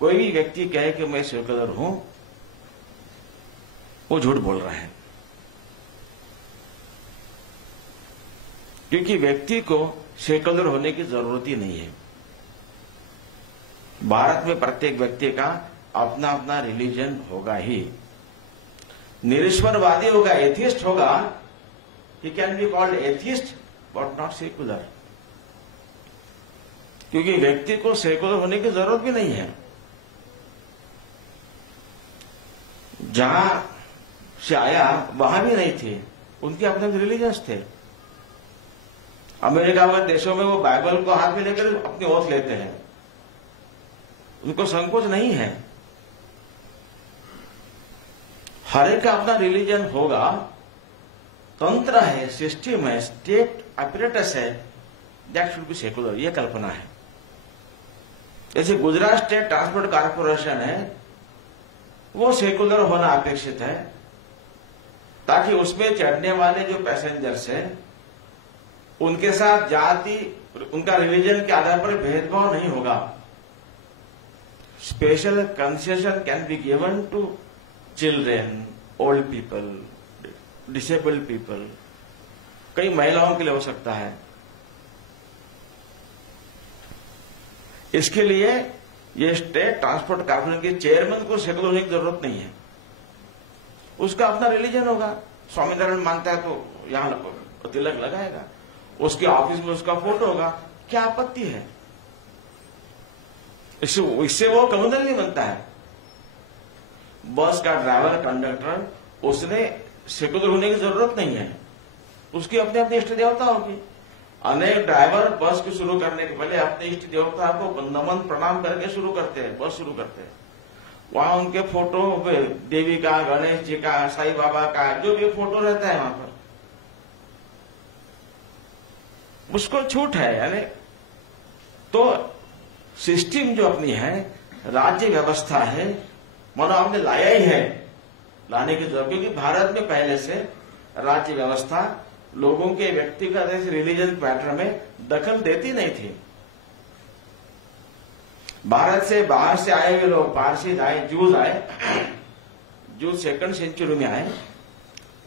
कोई भी व्यक्ति कहे कि मैं सेकुलर हूं, वो झूठ बोल रहा है। क्योंकि व्यक्ति को सेकुलर होने की जरूरत ही नहीं है। भारत में प्रत्येक व्यक्ति का अपना अपना रिलीजन होगा ही। निरीश्वरवादी होगा, एथियस्ट होगा, he can be called atheist but not secular। क्योंकि व्यक्ति को सेकुलर होने की जरूरत भी नहीं है। जहां से आया वहां भी नहीं थे, उनके अपने रिलीजन्स थे। अमेरिका वगैरह देशों में वो बाइबल को हाथ में लेकर अपनी ओथ लेते हैं, उनको संकोच नहीं है। हर एक का अपना रिलीजन होगा, तंत्र है, सिस्टम है, स्टेट अपरेटस है, दैट शुड बी सेकुलर, ये कल्पना है। जैसे गुजरात स्टेट ट्रांसपोर्ट कॉर्पोरेशन है, वो सेकुलर होना अपेक्षित है ताकि उसमें चढ़ने वाले जो पैसेंजर्स हैं उनके साथ जाति, उनका रिलीजन के आधार पर भेदभाव नहीं होगा। Special concession can be given to children, old people, disabled people, कई महिलाओं के लिए हो सकता है। इसके लिए ये स्टेट ट्रांसपोर्ट कॉर्पोरेशन के चेयरमैन को सेकुलर होने की जरूरत नहीं है। उसका अपना रिलीजन होगा, स्वामीनारायण मानता है तो यहां तिलक लगाएगा, उसके ऑफिस में उसका फोटो होगा, क्या आपत्ति है? इससे वो कम्युनल नहीं बनता है। बस का ड्राइवर कंडक्टर उसने सेकुलर होने की जरूरत नहीं है, उसकी अपने अपने इष्ट देवता होगी। अनेक ड्राइवर बस को शुरू करने के पहले अपने इष्ट देवता को नमन प्रणाम करके शुरू करते हैं, बस शुरू करते हैं। वहां उनके फोटो देवी का, गणेश जी का, साईं बाबा का, जो भी फोटो रहता है वहां पर, उसको छूट है। यानी तो सिस्टम जो अपनी है, राज्य व्यवस्था है, मानो आपने लाया ही है, लाने की जरूरत, क्योंकि भारत में पहले से राज्य व्यवस्था लोगों के व्यक्तिगत रिलीजन मैटर में दखल देती नहीं थी। भारत से बाहर से आए हुए लोग, पारसी आए, जूस आए, जूस 2nd सेंचुरी में आए,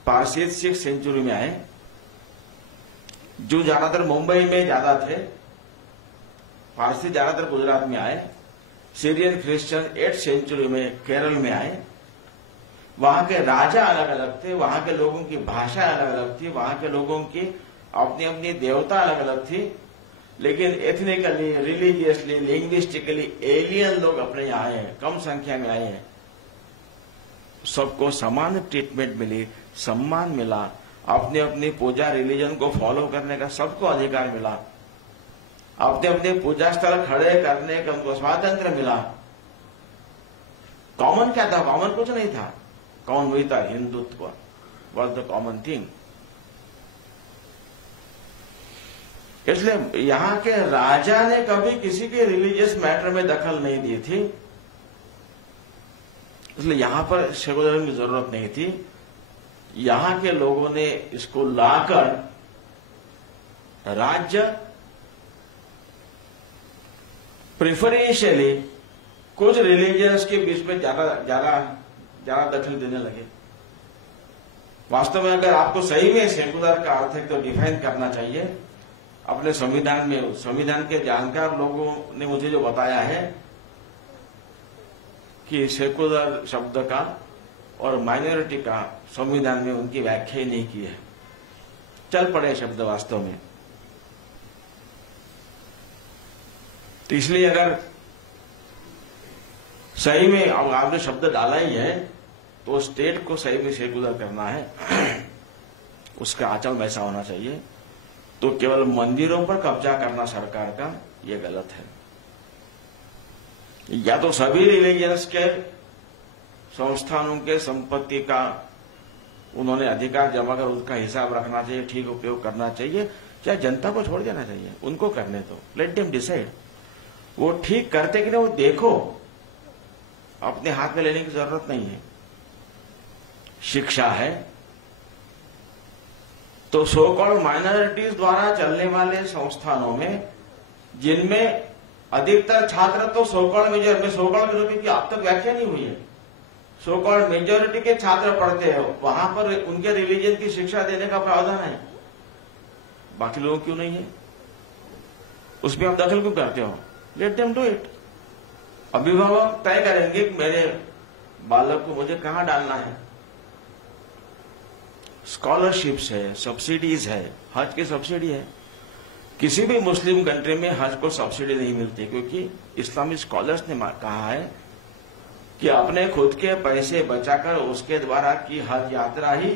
पारसी 6th सेंचुरी में आए, जो ज्यादातर मुंबई में ज्यादा थे, पारसी ज्यादातर गुजरात में आए, सीरियन क्रिश्चियन 8th सेंचुरी में केरल में आए। वहां के राजा अलग अलग थे, वहां के लोगों की भाषा अलग अलग थी, वहां के लोगों की अपनी अपनी देवता अलग अलग थी, लेकिन एथनिकली, रिलीजियसली, लिंग्विस्टिकली एलियन लोग अपने यहां आए हैं, कम संख्या में आए हैं। सबको समान ट्रीटमेंट मिली, सम्मान मिला, अपने अपनी पूजा रिलीजन को फॉलो करने का सबको अधिकार मिला, अपने अपने पूजा स्थल खड़े करने का उनको स्वातंत्र मिला। कॉमन क्या था? कॉमन कुछ नहीं था। कॉमन वही था, Hindutva was the common thing. इसलिए यहां के राजा ने कभी किसी के रिलीजियस मैटर में दखल नहीं दी थी, इसलिए यहां पर सेकुलरिज्म की जरूरत नहीं थी। यहां के लोगों ने इसको लाकर राज्य प्रेफरेंशियली कुछ रिलीजियंस के बीच में ज्यादा दखल देने लगे। वास्तव में अगर आपको सही में सेकुलर का अर्थ है तो डिफाइन करना चाहिए अपने संविधान में। संविधान के जानकार लोगों ने मुझे जो बताया है कि सेकुलर शब्द का और माइनॉरिटी का संविधान में उनकी व्याख्या ही नहीं की है, चल पड़े शब्द वास्तव में। तो इसलिए अगर सही में अब आपने शब्द डाला ही है तो स्टेट को सही में सेकुलर करना है, उसका आचरण वैसा होना चाहिए। तो केवल मंदिरों पर कब्जा करना सरकार का ये गलत है। या तो सभी रिलीजियंस के संस्थानों के संपत्ति का उन्होंने अधिकार जमा कर उसका हिसाब रखना चाहिए, ठीक उपयोग करना चाहिए, क्या जनता को छोड़ देना चाहिए, उनको करने दो, लेट देम डिसाइड। वो ठीक करते कि नहीं वो देखो, अपने हाथ में लेने की जरूरत नहीं है। शिक्षा है तो सो कॉल्ड माइनॉरिटीज द्वारा चलने वाले संस्थानों में जिनमें अधिकतर छात्र तो सो कॉल्ड मेजॉरिटी की अब तक व्याख्या नहीं हुई है, सो कॉल्ड मेजॉरिटी के छात्र पढ़ते हैं, वहां पर उनके रिलीजन की शिक्षा देने का प्रावधान है, बाकी लोगों क्यों नहीं है? उसमें आप दखल क्यों करते हो? Let them do it. अभिभावक तय करेंगे कि मेरे बालक को मुझे कहां डालना है। स्कॉलरशिप्स है, सब्सिडीज है, हज की सब्सिडी है। किसी भी मुस्लिम कंट्री में हज को सब्सिडी नहीं मिलती, क्योंकि इस्लामिक स्कॉलर्स ने कहा है कि अपने खुद के पैसे बचाकर उसके द्वारा की हज यात्रा ही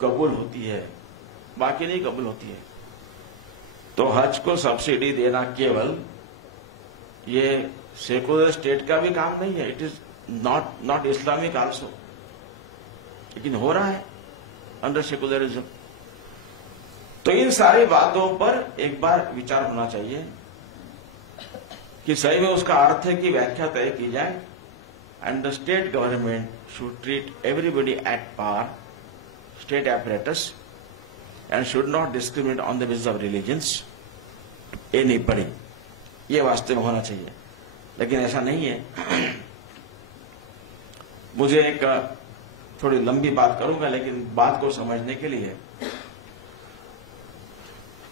कबूल होती है, बाकी नहीं कबूल होती है। तो हज को सब्सिडी देना केवल ये सेकुलर स्टेट का भी काम नहीं है, it is not Islamic also, लेकिन हो रहा है अंडर सेकुलरिज्म। तो इन सारी बातों पर एक बार विचार होना चाहिए कि सही में उसका अर्थ है कि व्याख्या तय की जाए। And the state government should treat everybody at par, state apparatus, and should not discriminate on the basis of religions to anybody। ये वास्तव में होना चाहिए, लेकिन ऐसा नहीं है। मुझे एक थोड़ी लंबी बात करूंगा, लेकिन बात को समझने के लिए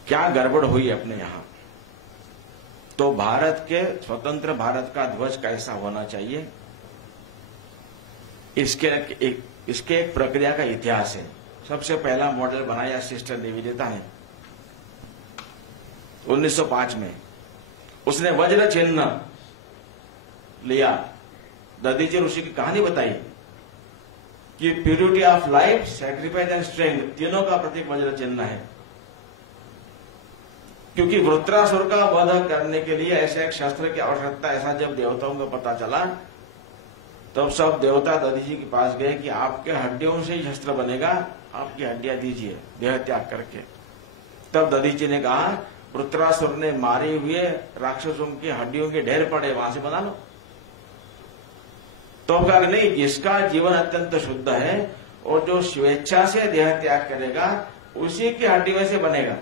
क्या गड़बड़ हुई अपने यहां। तो भारत के स्वतंत्र भारत का ध्वज कैसा होना चाहिए, इसके एक प्रक्रिया का इतिहास है। सबसे पहला मॉडल बनाया सिस्टर निवेदिता ने 1905 में। उसने वज्र चिन्ह लिया। दधीचि ऋषि की कहानी बताई कि purity of life, sacrifice and strength, तीनों का प्रतीक वज्र चिन्ह है। क्योंकि वृत्रासुर का वध करने के लिए ऐसे एक शस्त्र की आवश्यकता, ऐसा जब देवताओं को पता चला तब सब देवता दधीचि के पास गए कि आपके हड्डियों से ही शस्त्र बनेगा, आपकी हड्डियां दीजिए देह त्याग करके। तब दधीचि ने कहा, वृत्रासुर ने मारे हुए राक्षसों की हड्डियों के ढेर पड़े, वहां से बना लो। तो कहा नहीं, जिसका जीवन अत्यंत शुद्ध है और जो स्वेच्छा से देह त्याग करेगा उसी की हड्डी में से बनेगा।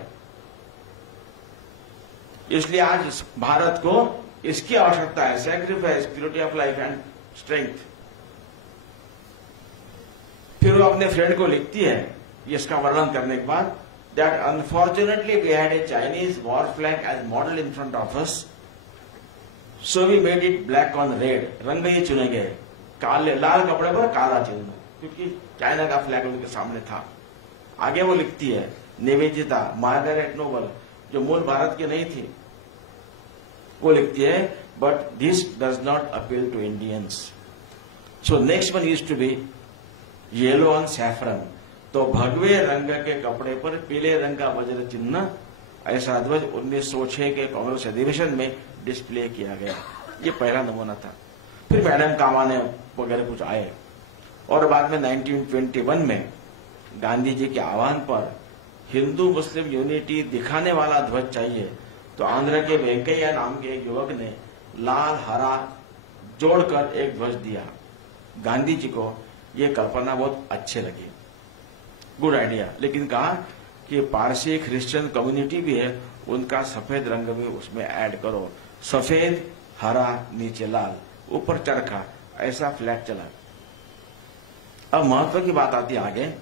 इसलिए आज भारत को इसकी आवश्यकता है, sacrifice, purity of life and strength. फिर वो अपने फ्रेंड को लिखती है इसका वर्णन करने के बाद, that unfortunately we had a Chinese war flag as model in front of us, so we made it black on red. रंग ही चुने गए, काले लाल कपड़े पर काला चिन्ह, क्योंकि चाइना का फ्लैग उनके सामने था। आगे वो लिखती है निवेदिता, मार्गरेट नोबल, जो मूल भारत की नहीं थी, वो लिखती है, but this does not appeal to Indians, so next one is to be yellow on saffron. तो भगवे रंग के कपड़े पर पीले रंग का वज्र चिन्ह, ऐसा ध्वज 1906 के कांग्रेस अधिवेशन में डिस्प्ले किया गया। ये पहला नमूना था। फिर मैडम कामाने वगैरह कुछ आए और बाद में 1921 में गांधी जी के आह्वान पर हिंदू मुस्लिम यूनिटी दिखाने वाला ध्वज चाहिए, तो आंध्र के वेंकैया नाम के एक युवक ने लाल हरा जोड़कर एक ध्वज दिया। गांधी जी को ये कल्पना बहुत अच्छी लगी, गुड आइडिया, लेकिन कहा कि पारसी क्रिश्चियन कम्युनिटी भी है, उनका सफेद रंग भी उसमें ऐड करो, सफेद हरा नीचे लाल ऊपर चरखा, ऐसा फ्लैग चला। अब महत्व की बात आती आगे।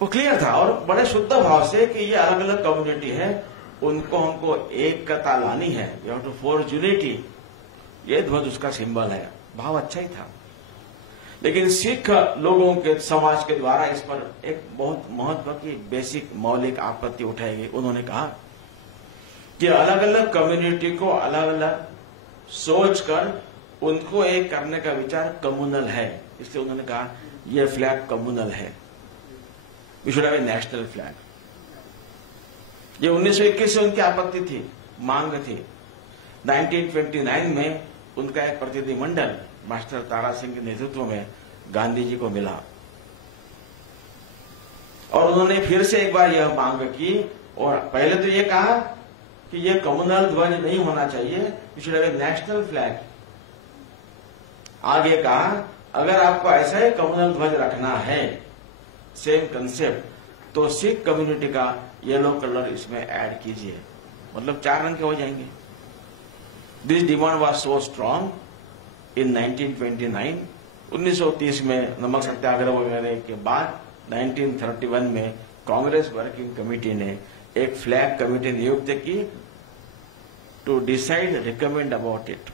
वो क्लियर था और बड़े शुद्ध भाव से कि ये अलग अलग कम्युनिटी है, उनको हमको एकता लानी है, you have to forge unity. ये ध्वज उसका सिंबल है, भाव अच्छा ही था। लेकिन सिख लोगों के समाज के द्वारा इस पर एक बहुत महत्व की बेसिक मौलिक आपत्ति उठाई गई। उन्होंने कहा कि अलग अलग कम्युनिटी को अलग अलग सोचकर उनको एक करने का विचार कम्युनल है, इसलिए उन्होंने कहा यह फ्लैग कम्युनल है, we should have a national flag. ये 1921 से उनकी आपत्ति थी, मांग थी। 1929 में उनका एक प्रतिनिधिमंडल मास्टर तारा सिंह के नेतृत्व में गांधी जी को मिला और उन्होंने फिर से एक बार यह मांग की और पहले तो ये कहा कि यह कम्युनल ध्वज नहीं होना चाहिए, we should have a national flag. आगे कहा अगर आपको ऐसा ही कम्युनल ध्वज रखना है, सेम कंसेप्ट, तो सिख कम्युनिटी का येलो कलर इसमें ऐड कीजिए, मतलब 4 रंग के हो जाएंगे। This demand was so strong in 1929, 1930 में नमक सत्याग्रह वगैरह के बाद 1931 में कांग्रेस वर्किंग कमेटी ने एक फ्लैग कमेटी नियुक्त की to decide recommend about it.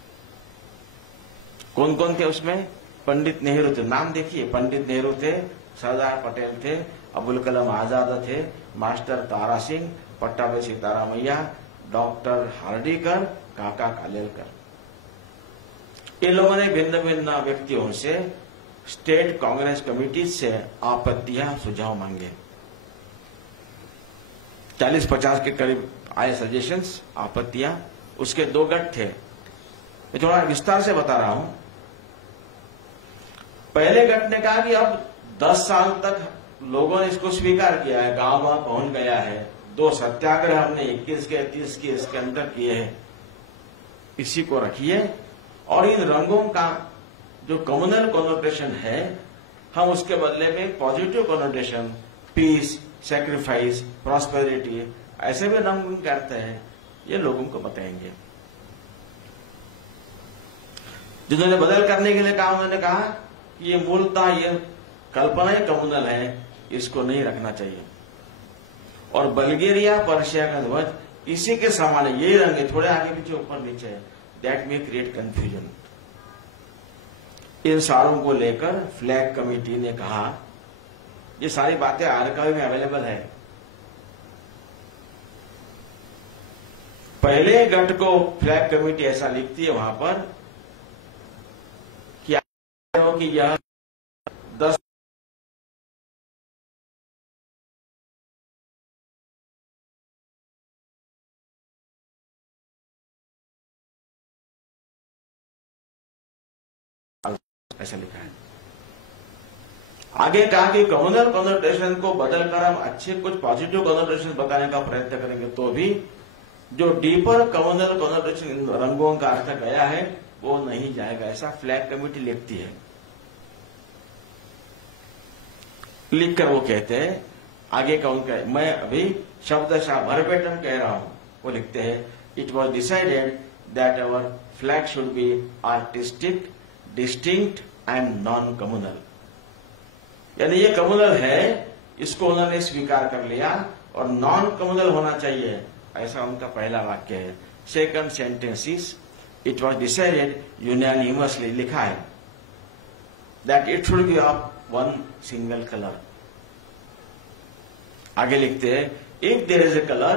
कौन कौन थे उसमें? पंडित नेहरू थे, नाम देखिए, पंडित नेहरू थे, सरदार पटेल थे, अबुल कलाम आजाद थे, मास्टर तारा सिंह, पट्टाभी सीतारामैया, डॉक्टर हार्डीकर, काका कालेलकर। इन लोगों ने भिन्न भिन्न व्यक्तियों से स्टेट कांग्रेस कमेटी से आपत्तियां सुझाव मांगे। 40-50 के करीब आए सजेशंस, आपत्तियां। उसके 2 गट थे, मैं थोड़ा विस्तार से बता रहा हूं। पहले गट ने कहा कि अब 10 साल तक लोगों ने इसको स्वीकार किया है, गांव गांव पहुंच गया है, 2 सत्याग्रह हमने 21 के 30 के इसके अंदर किए हैं, इसी को रखिए और इन रंगों का जो कम्युनल कॉनोटेशन है हम उसके बदले में positive connotation, peace, sacrifice, prosperity, ऐसे भी रंग करते हैं, ये लोगों को बताएंगे। जिन्होंने बदल करने के लिए कहा उन्होंने कहा कि ये मूलतः ये कल्पना ही कम्युनल है, इसको नहीं रखना चाहिए। और बल्गेरिया पर्शिया का ध्वज इसी के समान है, ये रंग है, थोड़े आगे पीछे ऊपर नीचे है, दैट मे क्रिएट कंफ्यूजन। इन सारों को लेकर फ्लैग कमेटी ने कहा, ये सारी बातें आर्काइव में अवेलेबल है। पहले गठ को फ्लैग कमेटी ऐसा लिखती है वहां पर कि यह 10 ऐसा लिखा है। आगे कहा कि कम्युनल कॉन्सेंट्रेशन को बदलकर हम अच्छे कुछ पॉजिटिव कॉन्सेंट्रेशन बताने का प्रयत्न करेंगे तो भी जो डीपर कम्युनल कॉन्सेंट्रेशन रंगों का अर्थ गया है वो नहीं जाएगा, ऐसा फ्लैग कमेटी लिखती है। लिखकर वो कहते हैं, आगे का उनका, मैं अभी शब्दशः वर्बेटम कह रहा हूं, वो लिखते हैं, it was decided that our flag should be artistic, distinct and non communal. यानी ये कम्युनल है, इसको उन्होंने स्वीकार कर लिया, और नॉन कम्युनल होना चाहिए, ऐसा उनका पहला वाक्य है। Second sentence is it was decided unanimously, लिखा है that it should be of one single colour. आगे लिखते हैं, if there is a colour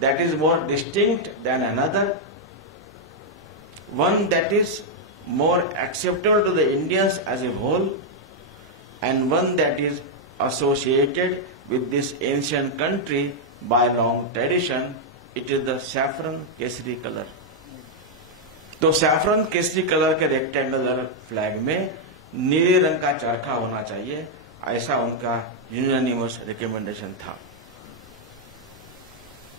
that is more distinct than another, one that is more acceptable to the Indians as a whole, and one that is associated with this ancient country by long tradition, it is the saffron Kesari colour. तो saffron Kesari colour के rectangular flag में नीले रंग का चरखा होना चाहिए, ऐसा उनका यूनानिमस रिकमेंडेशन था।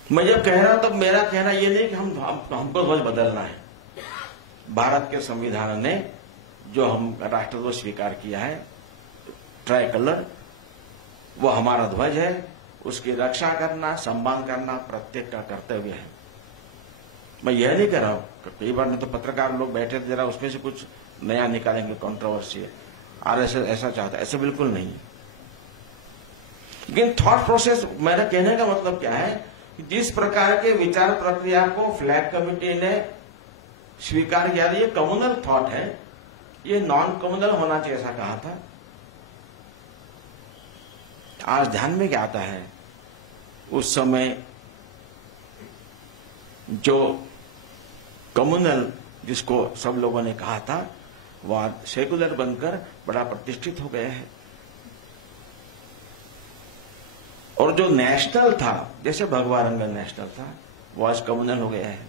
मैं जब कह रहा हूं तब मेरा कहना यह नहीं कि हमको ध्वज बदलना है। भारत के संविधान ने जो हम राष्ट्रध्वज स्वीकार किया है, ट्राई कलर, वो हमारा ध्वज है, उसकी रक्षा करना, सम्मान करना प्रत्येक का कर्तव्य है। मैं यह नहीं कह रहा हूं, कई बार नहीं तो पत्रकार लोग बैठे थे, जरा उसमें से कुछ नया निकालेंगे, कंट्रोवर्सी, आरएसएस ऐसा चाहता है, ऐसा बिल्कुल नहीं। लेकिन थॉट प्रोसेस, मेरा कहने का मतलब क्या है कि जिस प्रकार के विचार प्रक्रिया को फ्लैग कमेटी ने स्वीकार किया, ये कम्युनल थॉट है, ये नॉन कम्युनल होना चाहिए, ऐसा कहा था। आज ध्यान में क्या आता है, उस समय जो कम्युनल जिसको सब लोगों ने कहा था, वह सेकुलर बनकर बड़ा प्रतिष्ठित हो गया है। और जो नेशनल था, जैसे भगवा रंग नेशनल था, वो आज कम्युनल हो गया है।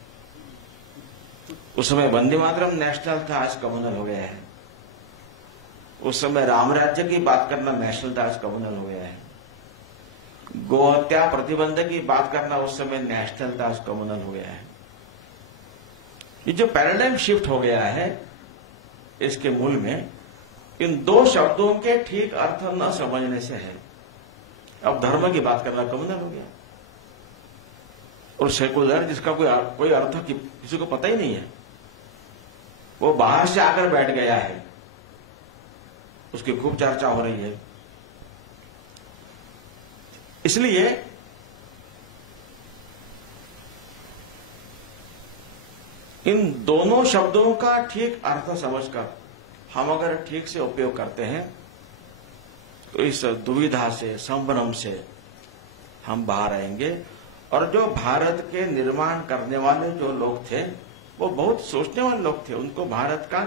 उस समय वंदे मातरम नेशनल था, आज कम्युनल हो गया है। उस समय राम राज्य की बात करना नेशनल था, आज कम्युनल हो गया है। गोहत्या प्रतिबंध की बात करना उस समय नेशनल था, आज कम्युनल हो गया है। ये जो पैराडाइम शिफ्ट हो गया है, इसके मूल में इन दो शब्दों के ठीक अर्थ न समझने से है। अब धर्म की बात करना कम्युनल हो गया, और सेकुलर जिसका कोई अर्थ किसी को पता ही नहीं है, वो बाहर से आकर बैठ गया है, उसकी खूब चर्चा हो रही है। इसलिए इन दोनों शब्दों का ठीक अर्थ समझकर हम अगर ठीक से उपयोग करते हैं तो इस दुविधा से, संभ्रम से हम बाहर आएंगे। और जो भारत के निर्माण करने वाले जो लोग थे, वो बहुत सोचने वाले लोग थे। उनको भारत का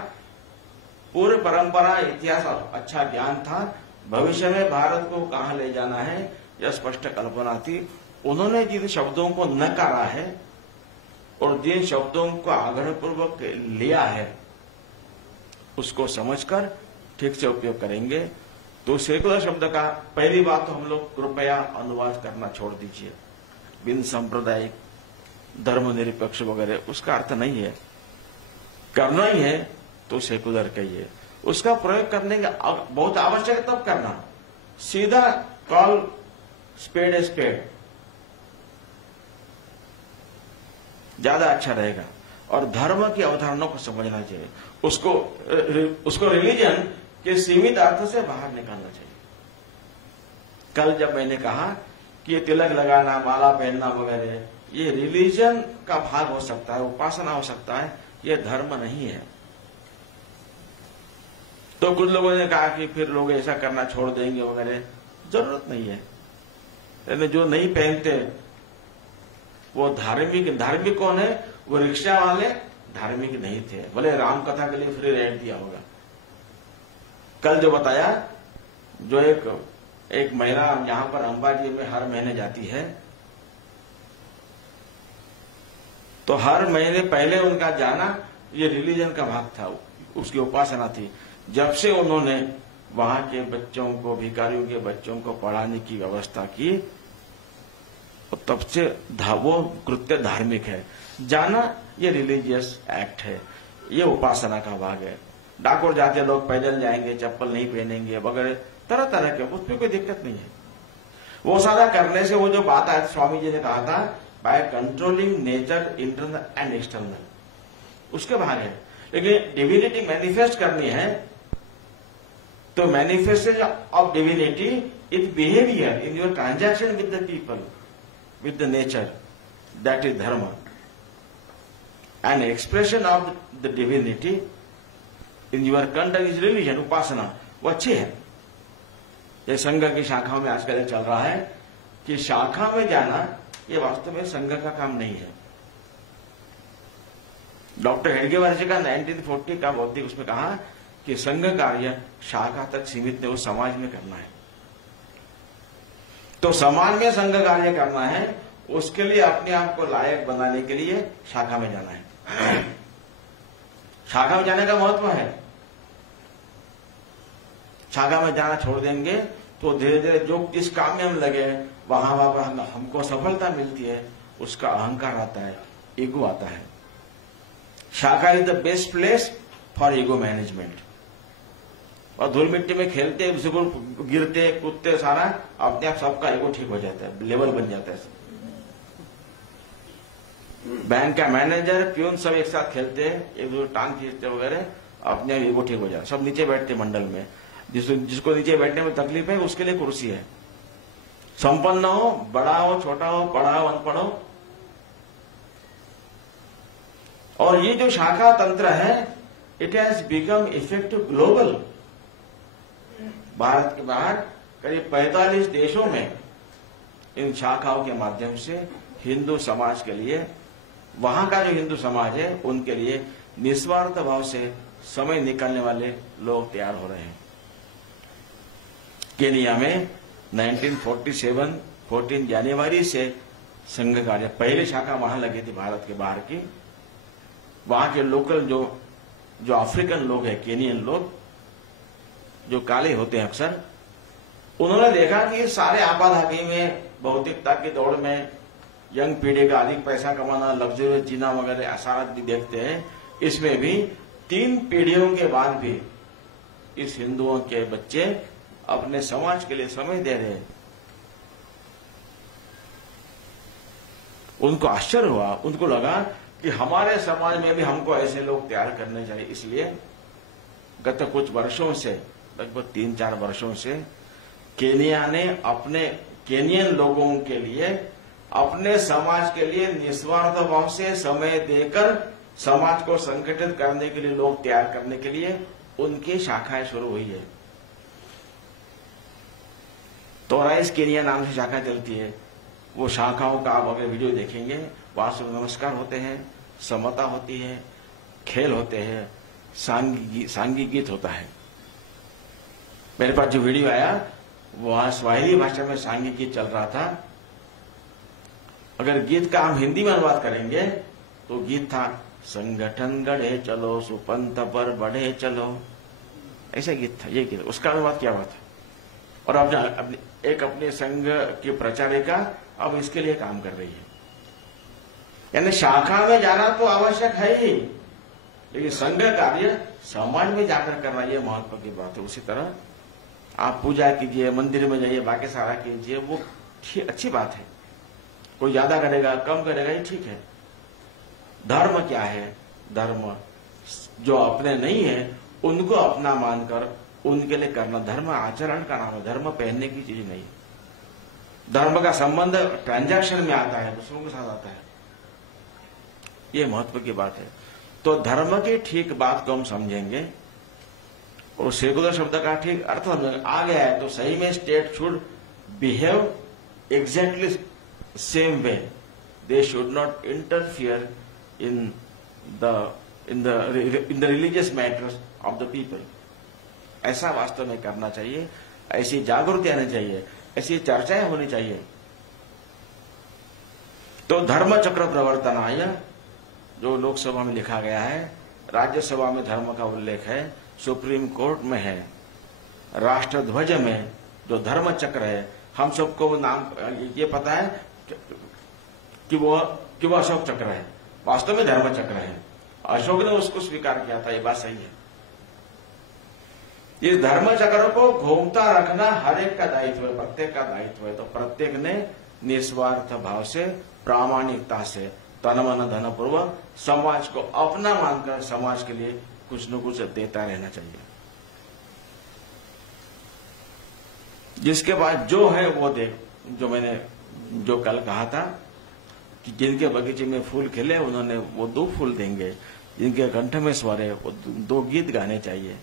पूरे परंपरा, इतिहास अच्छा ज्ञान था। भविष्य में भारत को कहां ले जाना है, यह स्पष्ट कल्पना थी। उन्होंने जिन शब्दों को नकारा है और जिन शब्दों को आग्रहपूर्वक लिया है, उसको समझकर ठीक से उपयोग करेंगे तो सेकुलर शब्द का पहली बात तो हम लोग कृपया अनुवाद करना छोड़ दीजिए। बिन सांप्रदायिक, धर्मनिरपेक्ष वगैरह उसका अर्थ नहीं है। करना ही है तो सेकुलर कहिए। उसका प्रयोग करने का बहुत आवश्यक है तब करना। सीधा कॉल स्पेड ए स्पेड ज्यादा अच्छा रहेगा। और धर्म की अवधारणा को समझना चाहिए, उसको रिलीजन के सीमित अर्थ से बाहर निकालना चाहिए। कल जब मैंने कहा कि ये तिलक लगाना, माला पहनना वगैरह, ये रिलीजन का भाग हो सकता है, उपासना हो सकता है, ये धर्म नहीं है। तो कुछ लोगों ने कहा कि फिर लोग ऐसा करना छोड़ देंगे वगैरह, जरूरत नहीं है। यानी जो नहीं पहनते वो धार्मिक कौन है? वो रिक्शा वाले धार्मिक नहीं थे, बोले राम कथा के लिए फ्री रेंट दिया होगा। कल जो बताया, जो एक महिला यहां पर अंबाजी में हर महीने जाती है, तो हर महीने पहले उनका जाना ये रिलीजन का भाग था, उसकी उपासना थी। जब से उन्होंने वहां के बच्चों को, भिखारियों के बच्चों को पढ़ाने की व्यवस्था की, तब से वो कृत्य धार्मिक है। जाना ये रिलीजियस एक्ट है, ये उपासना का भाग है। डाकोर जाते लोग पैदल जाएंगे, चप्पल नहीं पहनेंगे वगैरह, तरह तरह के, उसमें कोई दिक्कत नहीं है। वो सारा करने से वो जो बात आया, स्वामी जी ने कहा था, by controlling nature internal and external, उसके भाग है। लेकिन डिविनिटी मैनिफेस्ट करनी है तो manifestation of divinity it behaviour in your transaction with the people, with the nature, that is dharma. And expression of the divinity in your conduct is religion, upasana, वो अच्छी है। ये संघ की शाखाओं में आजकल चल रहा है कि शाखा में जाना ये वास्तव में संघ का काम नहीं है। डॉक्टर हेडगेवार जी का 1940 का बौद्धिक उसमें कहा कि संघ कार्य शाखा तक सीमित नहीं, वो समाज में करना है। तो समाज में संघ कार्य करना है, उसके लिए अपने आप को लायक बनाने के लिए शाखा में जाना है। शाखा में जाने का महत्व है। शाखा में जाना छोड़ देंगे तो धीरे धीरे जो जिस काम में हम लगे वहां हमको सफलता मिलती है, उसका अहंकार आता है, ईगो आता है। शाखा is the best place for ego management. और धूल मिट्टी में खेलते, गिरते, कूदते, सारा अपने आप सबका ईगो ठीक हो जाता है, लेवल बन जाता है। बैंक का मैनेजर, प्यून सब एक साथ खेलते हैं, एक दूसरे टांग खींचते वगैरह, अपने आप ईगो ठीक हो जाता है। सब नीचे बैठते मंडल में, जिसको नीचे बैठने में तकलीफ है उसके लिए कुर्सी है। संपन्न हो, बड़ा हो, छोटा हो, पढ़ा हो, अनपढ़ हो। और ये जो शाखा तंत्र है, it has become effective global. Bharat के बाहर करीब 45 देशों में इन शाखाओं के माध्यम से हिंदू समाज के लिए, वहां का जो हिंदू समाज है उनके लिए निस्वार्थ भाव से समय निकालने वाले लोग तैयार हो रहे हैं। केनिया में 1947 14 जनवरी से संघ कार्य, पहले शाखा वहां लगी थी भारत के बाहर की। वहां के लोकल जो अफ्रीकन लोग हैं, केनियन लोग, जो काले होते हैं अक्सर, उन्होंने देखा कि सारे आबादी में, भौतिकता की दौड़ में, यंग पीढ़ी का अधिक पैसा कमाना, लग्जरियस जीना वगैरह सारा भी देखते हैं। इसमें भी 3 पीढ़ियों के बाद भी इस हिंदुओं के बच्चे अपने समाज के लिए समय दे रहे हैं। उनको आश्चर्य हुआ, उनको लगा कि हमारे समाज में भी हमको ऐसे लोग तैयार करने चाहिए। इसलिए गत कुछ वर्षों से, लगभग 3-4 वर्षों से, केनिया ने अपने केनियन लोगों के लिए, अपने समाज के लिए निस्वार्थ भाव से समय देकर समाज को संगठित करने के लिए, लोग तैयार करने के लिए उनकी शाखाएं शुरू हुई है। तो राइस केनिया नाम से शाखा चलती है। वो शाखाओं का आप अगर वीडियो देखेंगे, वहां सूर्य नमस्कार होते हैं, समता होती है, खेल होते हैं, सांघिक गीत होता है। मेरे पास जो वीडियो आया वहां स्वाहिली भाषा में सांघिक गीत चल रहा था। अगर गीत का हम हिंदी में अनुवाद करेंगे तो गीत था, संगठन गढ़े चलो, सुपंथ पर बढ़े चलो, ऐसा गीत था। ये गीत, उसका अनुवाद क्या हुआ था। और अब अपने संघ की प्रचारिका अब इसके लिए काम कर रही है। यानी शाखा में जाना तो आवश्यक है ही, लेकिन संघ कार्य समाज में जाकर करना यह महत्व की बात है। उसी तरह आप पूजा कीजिए, मंदिर में जाइए, बाकी सारा कीजिए, वो अच्छी बात है। कोई ज्यादा करेगा, कम करेगा, ये ठीक है। धर्म क्या है? धर्म जो अपने नहीं है उनको अपना मानकर उनके लिए करना धर्म आचरण का नाम है। धर्म पहनने की चीज नहीं। धर्म का संबंध ट्रांजैक्शन में आता है, दूसरों के साथ आता है। ये महत्व की बात है। तो धर्म की ठीक बात को हम समझेंगे और सेकुलर शब्द का ठीक अर्थ समझेंगे। आ गया है तो सही में state should behave exactly same way, they should not interfere in the religious matters of the people. ऐसा वास्तव में करना चाहिए, ऐसी जागृति आनी चाहिए, ऐसी चर्चाएं होनी चाहिए। तो धर्म चक्र प्रवर्तनाय जो लोकसभा में लिखा गया है, राज्यसभा में धर्म का उल्लेख है, सुप्रीम कोर्ट में है, राष्ट्रध्वज में जो धर्म चक्र है, हम सबको वो नाम ये पता है कि वो अशोक चक्र है, वास्तव में धर्म चक्र है। अशोक ने उसको स्वीकार किया था, ये बात सही है। इस धर्म चक्र को घूमता रखना हर एक का दायित्व है, प्रत्येक का दायित्व है। तो प्रत्येक ने निस्वार्थ भाव से, प्रामाणिकता से, तन मन धन पूर्वक समाज को अपना मानकर समाज के लिए कुछ न कुछ देता रहना चाहिए। जिसके बाद जो है वो दे। जो मैंने जो कल कहा था कि जिनके बगीचे में फूल खिले उन्होंने वो 2 फूल देंगे, जिनके कंठ में स्वर है वो 2 गीत गाने चाहिए,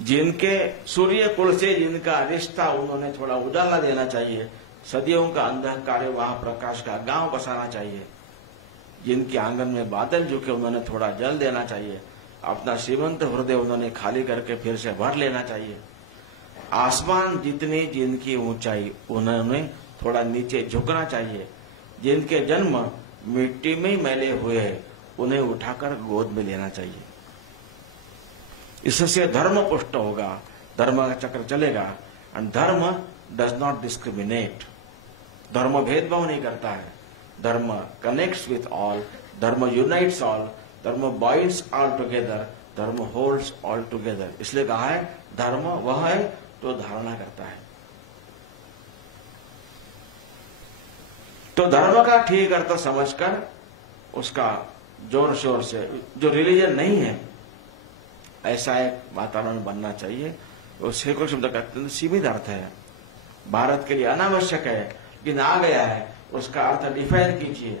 जिनके सूर्य कुल से जिनका रिश्ता उन्होंने थोड़ा उजाला देना चाहिए, सदियों का अंधकार है वहां प्रकाश का गांव बसाना चाहिए, जिनके आंगन में बादल झुके उन्होंने थोड़ा जल देना चाहिए, अपना श्रीमंत हृदय उन्होंने खाली करके फिर से भर लेना चाहिए, आसमान जितनी जिनकी ऊंचाई उन्होंने थोड़ा नीचे झुकना चाहिए, जिनके जन्म मिट्टी में मैले हुए हैं उन्हें उठाकर गोद में लेना चाहिए। इससे धर्म पुष्ट होगा, धर्म का चक्र चलेगा। एंड धर्म डज नॉट डिस्क्रिमिनेट, धर्म भेदभाव नहीं करता है, धर्म कनेक्ट्स विथ ऑल, धर्म यूनाइट्स ऑल, धर्म बाइंड्स ऑल टुगेदर, धर्म होल्ड्स ऑल टुगेदर। इसलिए कहा है धर्म वह है जो धारणा करता है। तो धर्म का ठीक अर्थ समझकर उसका जोर शोर से, जो रिलीजन नहीं है ऐसा एक वातावरण बनना चाहिए। और सेकुलर शब्द का अत्यंत सीमित अर्थ है, भारत के लिए अनावश्यक है, लेकिन आ गया है, उसका अर्थ डिफाइन कीजिए,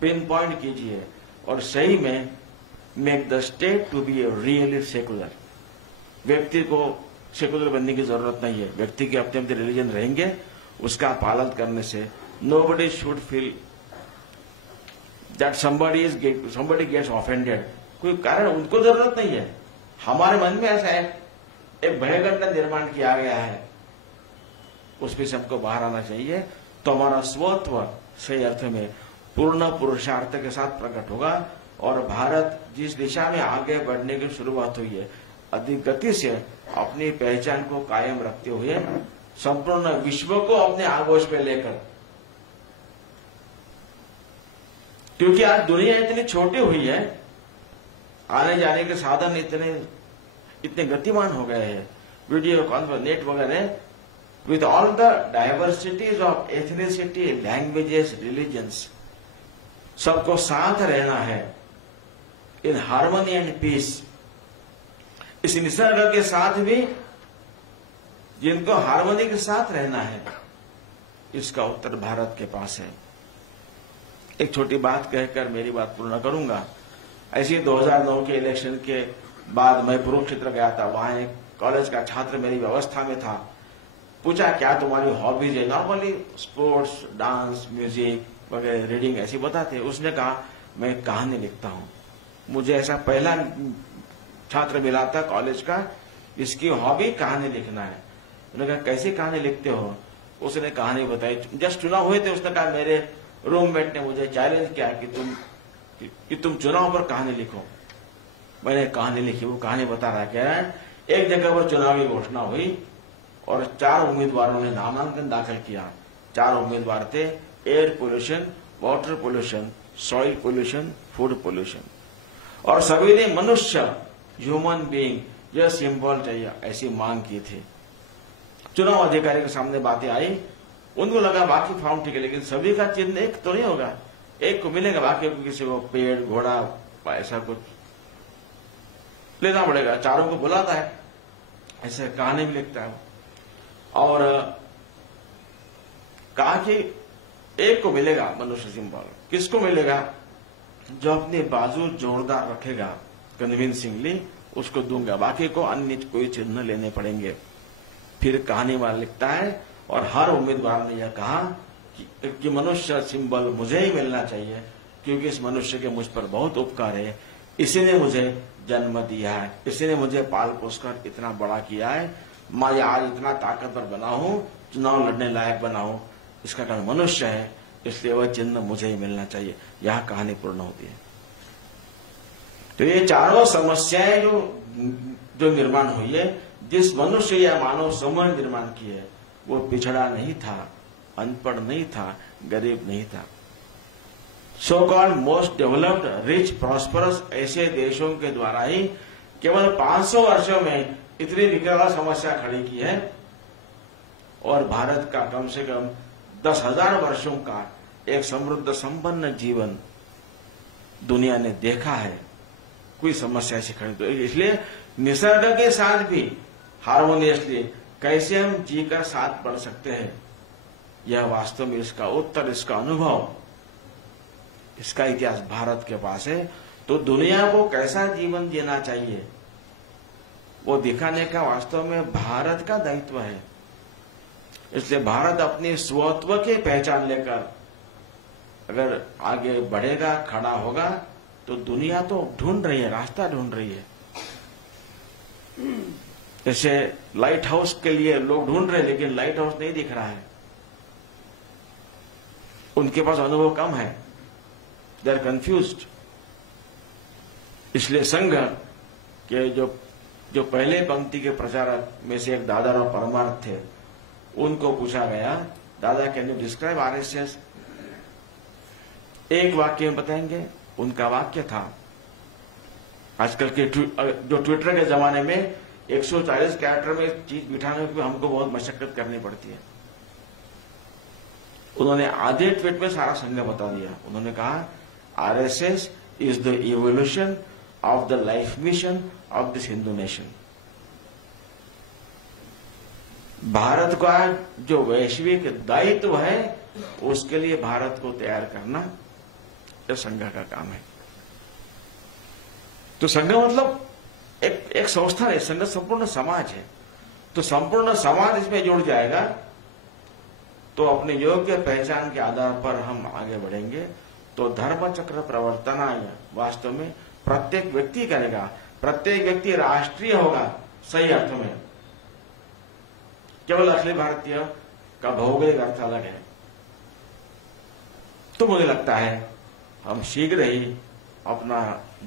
पिन पॉइंट कीजिए और सही में make the state to be really secular. व्यक्ति को सेकुलर बनने की जरूरत नहीं है, व्यक्ति के अपने अपने रिलीजन रहेंगे, उसका पालन करने से nobody should feel that somebody gets offended। कोई कारण उनको जरूरत नहीं है, हमारे मन में ऐसा है, एक भयगत का निर्माण किया गया है, उसमें से हमको बाहर आना चाहिए। तो हमारा स्वत्व सही अर्थ में पूर्ण पुरुषार्थ के साथ प्रकट होगा और भारत जिस दिशा में आगे बढ़ने की शुरुआत हुई है, अधिक गति से अपनी पहचान को कायम रखते हुए संपूर्ण विश्व को अपने आगोश में लेकर, क्योंकि आज दुनिया इतनी छोटी हुई है, आने जाने के साधन इतने गतिमान हो गए हैं, वीडियो कॉन्फ्रेंस, नेट वगैरह, with all the diversities of ethnicity, languages, religions, सबको साथ रहना है इन हार्मनी एंड पीस। इस निसर्ग के साथ भी जिनको हार्मनी के साथ रहना है, इसका उत्तर भारत के पास है। एक छोटी बात कहकर मेरी बात पूर्ण करूंगा। ऐसे 2009 के इलेक्शन के बाद मैं कुरुक्षेत्र गया था, वहां एक कॉलेज का छात्र मेरी व्यवस्था में था, पूछा क्या तुम्हारी हॉबीज है? नॉर्मली स्पोर्ट्स, डांस, म्यूजिक वगैरह, रीडिंग ऐसी बताते। उसने कहा मैं कहानी लिखता हूं। मुझे ऐसा पहला छात्र मिला था कॉलेज का, इसकी हॉबी कहानी लिखना है। उन्होंने कहा कैसी कहानी लिखते हो? उसने कहानी बताई। जस्ट चुनाव हुए थे, उसने कहा मेरे रूममेट ने मुझे चैलेंज किया कि तुम चुनाव पर कहानी लिखो। मैंने कहानी लिखी। वो कहानी बता रहा, कह रहा है एक जगह पर चुनावी घोषणा हुई और 4 उम्मीदवारों ने नामांकन दाखिल किया। 4 उम्मीदवार थे, air pollution, water pollution, soil pollution, food pollution, और सभी ने मनुष्य, ह्यूमन बीइंग, यह सिंबल चाहिए ऐसी मांग की थी। चुनाव अधिकारी के सामने बातें आई, उनको लगा बाकी फॉर्म ठीक है, लेकिन सभी का चिन्ह एक तो नहीं होगा, एक को मिलेगा, बाकी को किसी को पेड़, घोड़ा, ऐसा कुछ लेना पड़ेगा। 4 को बुलाता है, ऐसे कहानी भी लिखता है। और कहा कि एक को मिलेगा मनुष्य सिंबल। किसको मिलेगा? जो अपने बाजू जोरदार रखेगा कन्विंसिंगली, उसको दूंगा, बाकी को अन्य कोई चिन्ह लेने पड़ेंगे। फिर कहानी वाला लिखता है, और हर उम्मीदवार ने यह कहा कि मनुष्य सिंबल मुझे ही मिलना चाहिए, क्योंकि इस मनुष्य के मुझ पर बहुत उपकार है, इसी ने मुझे जन्म दिया है, इसी ने मुझे पाल पोसकर इतना बड़ा किया है, मैं आज इतना ताकतवर बना हूं, चुनाव लड़ने लायक बना हूं, इसका कारण मनुष्य है, इसलिए वह चिन्ह मुझे ही मिलना चाहिए। यह कहानी पूर्ण होती है। तो ये चारों समस्याएं जो निर्माण हुई है, जिस मनुष्य या मानव समूह ने निर्माण की है, वो पिछड़ा नहीं था, अनपढ़ नहीं था, गरीब नहीं था। So called most developed, rich, prosperous ऐसे देशों के द्वारा ही केवल 500 वर्षों में इतनी विकराल समस्या खड़ी की है, और भारत का कम से कम 10,000 वर्षों का एक समृद्ध संपन्न जीवन दुनिया ने देखा है। कोई समस्या ऐसी खड़ी तो इसलिए निसर्ग के साथ भी हार्मोनियसली कैसे हम जीकर साथ बढ़ सकते हैं, यह वास्तव में इसका उत्तर, इसका अनुभव, इसका इतिहास भारत के पास है। तो दुनिया को कैसा जीवन जीना चाहिए वो दिखाने का वास्तव में भारत का दायित्व है। इसलिए भारत अपने स्वत्व की पहचान लेकर अगर आगे बढ़ेगा, खड़ा होगा, तो दुनिया तो ढूंढ रही है, रास्ता ढूंढ रही है। जैसे लाइट हाउस के लिए लोग ढूंढ रहे हैं, लेकिन लाइट हाउस नहीं दिख रहा है, उनके पास अनुभव कम है, दे आर कंफ्यूज्ड। इसलिए संघ के जो पहले पंक्ति के प्रचारक में से एक दादाराव परमार्थ थे, उनको पूछा गया, दादा कैन यू डिस्क्राइब आरएसएस? एक वाक्य में बताएंगे। उनका वाक्य था, आजकल के जो ट्विटर के जमाने में 140 कैरेक्टर में चीज बिठाने में हमको बहुत मशक्कत करनी पड़ती है, उन्होंने आधे ट्वीट में सारा संघ बता दिया। उन्होंने कहा, RSS is the evolution of the life mission of this Hindu nation. Bharat का जो वैश्विक दायित्व है, उसके लिए भारत को तैयार करना यह संघ का काम है। तो संघ मतलब एक संस्था है, संघ संपूर्ण समाज है। तो संपूर्ण समाज इसमें जुड़ जाएगा, तो अपने योग्य पहचान के आधार पर हम आगे बढ़ेंगे। तो धर्म चक्र प्रवर्तनाय वास्तव में प्रत्येक व्यक्ति करेगा, प्रत्येक व्यक्ति राष्ट्रीय होगा सही अर्थ में। केवल अखिल भारतीय का भौगोलिक अर्थ अलग है। तो मुझे लगता है हम शीघ्र ही अपना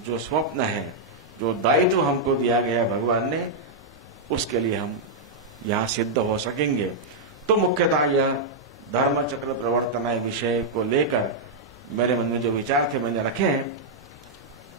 जो स्वप्न है, जो दायित्व हमको दिया गया भगवान ने, उसके लिए हम यहां सिद्ध हो सकेंगे। तो मुख्यतः यह धर्म चक्र प्रवर्तनाय विषय को लेकर मेरे मन में जो विचार थे मैंने रखे हैं,